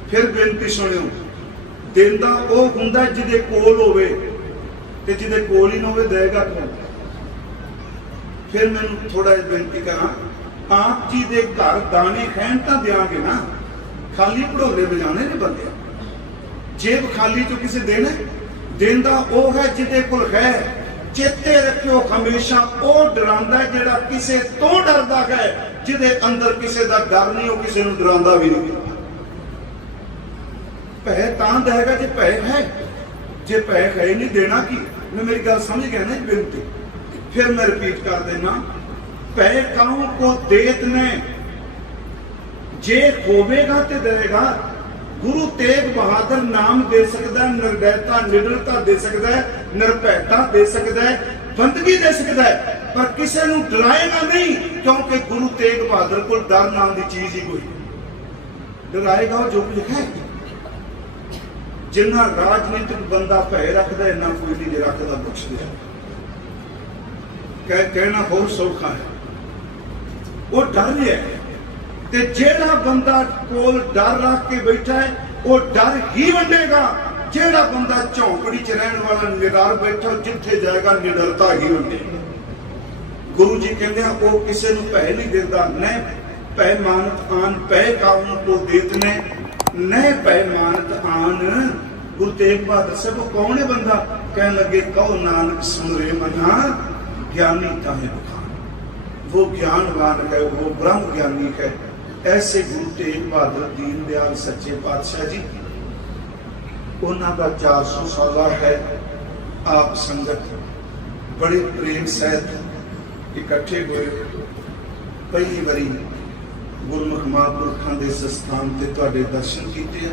फिर बेनती सुनियो, देंदा वो हुंदा जिहदे कोल होवे, ते जिहदे कोल ही ना होवे देगा कौन? फिर मैनूं थोड़ा जिहा बेनती करा, आप जी दे घर दाने खैन तां देंगे ना, खाली भड़ोले बजाने ने बंदे, जेब खाली चो किसे देना? देंदा वो है जिहदे कोल है। चेते रखियो हमेशा, वो डरांदा जिहड़ा किसे तो डरदा है, जिहदे अंदर किसे दा डर नहीं, वो किसे नूं डरांदा भी नहीं। भय तां देगा जे भय है, जे भै है नहीं देना की। मैं मेरी गल समझ गया ना बेनती, फिर मैं रिपीट कर देना, भै काहू को देत ने, जे होवेगा ते देगा। गुरु तेग बहादुर नाम दे सकता है, निर्दयता निडरता दे सकता है, निरभैता दे सकता है, बंदगी दे सकता है, पर किसी को डराएगा नहीं, क्योंकि गुरु तेग बहादुर को डर नाम की चीज ही कोई डराएगा जो कुछ है। जिन्ना राजनीतिक बंदा भय रखता इन्ना कोई नहीं रखता बख्श दिया। कहना बहुत सौखा है, वो डर है। ते जेड़ा बंदा कोल डर रख के बैठा है वो डर ही वंडेगा। जेड़ा बंदा झोंपड़ी च रहने वाला निडर बैठा जिथे जाएगा निडरता ही वंडेगा। गुरु जी कहते हैं वो किसी को भय नहीं देता, न भय मानत आन भय काहू को देत ने, न भय मानत आन। गुरु तेग बहादुर साहब वो कौन है बंदा? कह लगे कहो नानक सुन रे मना, ज्ञानी ताहे बखान। वो ज्ञानवान है, वो ब्रह्म ज्ञानी है। ऐसे गुरु तेग बहादुर दीन दयाल सच्चे पातशाह जी, उन्होंने 400 साल है आप संगत बड़े प्रेम सहित इकट्ठे हुए। पहली बारी गुरमुख महापुरखों के स्थान से तुहाडे दर्शन किए।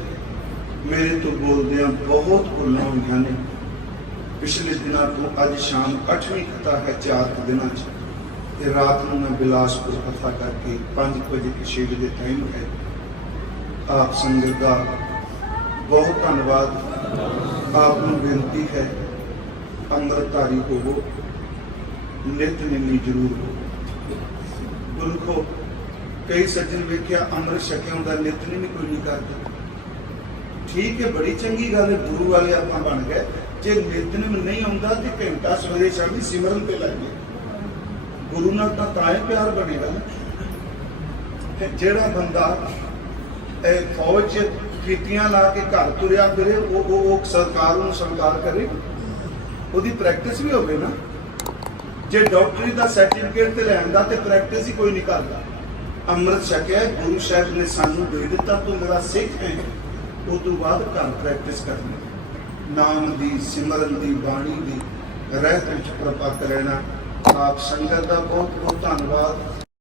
मेरे तो बोलदे बहुत भुल्लां होईयां ने। पिछले दिनों तो अज शाम 8वीं कथा है 4 दिनों ते रात को मैं बिलासपुर कथा करके 5 बजे के 6 बजे टाइम है। आप संगत का बहुत धन्यवाद। आपको बेनती है अमृतधारी होवो, नितनेमी जरूर हो। गुरमुखो कई सज्जन वेख्या अमृत छकिया हुंदा नितनेमी कोई नहीं करता। ठीक है, बड़ी चंगी गल है, गुरु वाले आप बन गए। जे नितनेम नहीं आउंदा ते घंटा सवेरे शामी सिमरन ते लग गए। गुरु नाल ताए प्यार बनेगा ना। जेड़ा बंदा फौज कीतियां ला के घर तुरिया फिरे वो सरकार नूं स्वीकार करे, ओदी प्रैक्टिस भी होवे ना। जे डॉक्टरी का सर्टिफिकेट ते लैंदा ते प्रैक्टिस ही कोई नहीं करता। अमृत छकिया गुरु साहब ने सानू दे दिता, तू मेरा सिख है। उस तो बाद घर प्रैक्टिस करनी, नाम दी सिमरन दी बाणी दी रहत विच प्रपक रहना। आप संगत का बहुत बहुत धन्यवाद।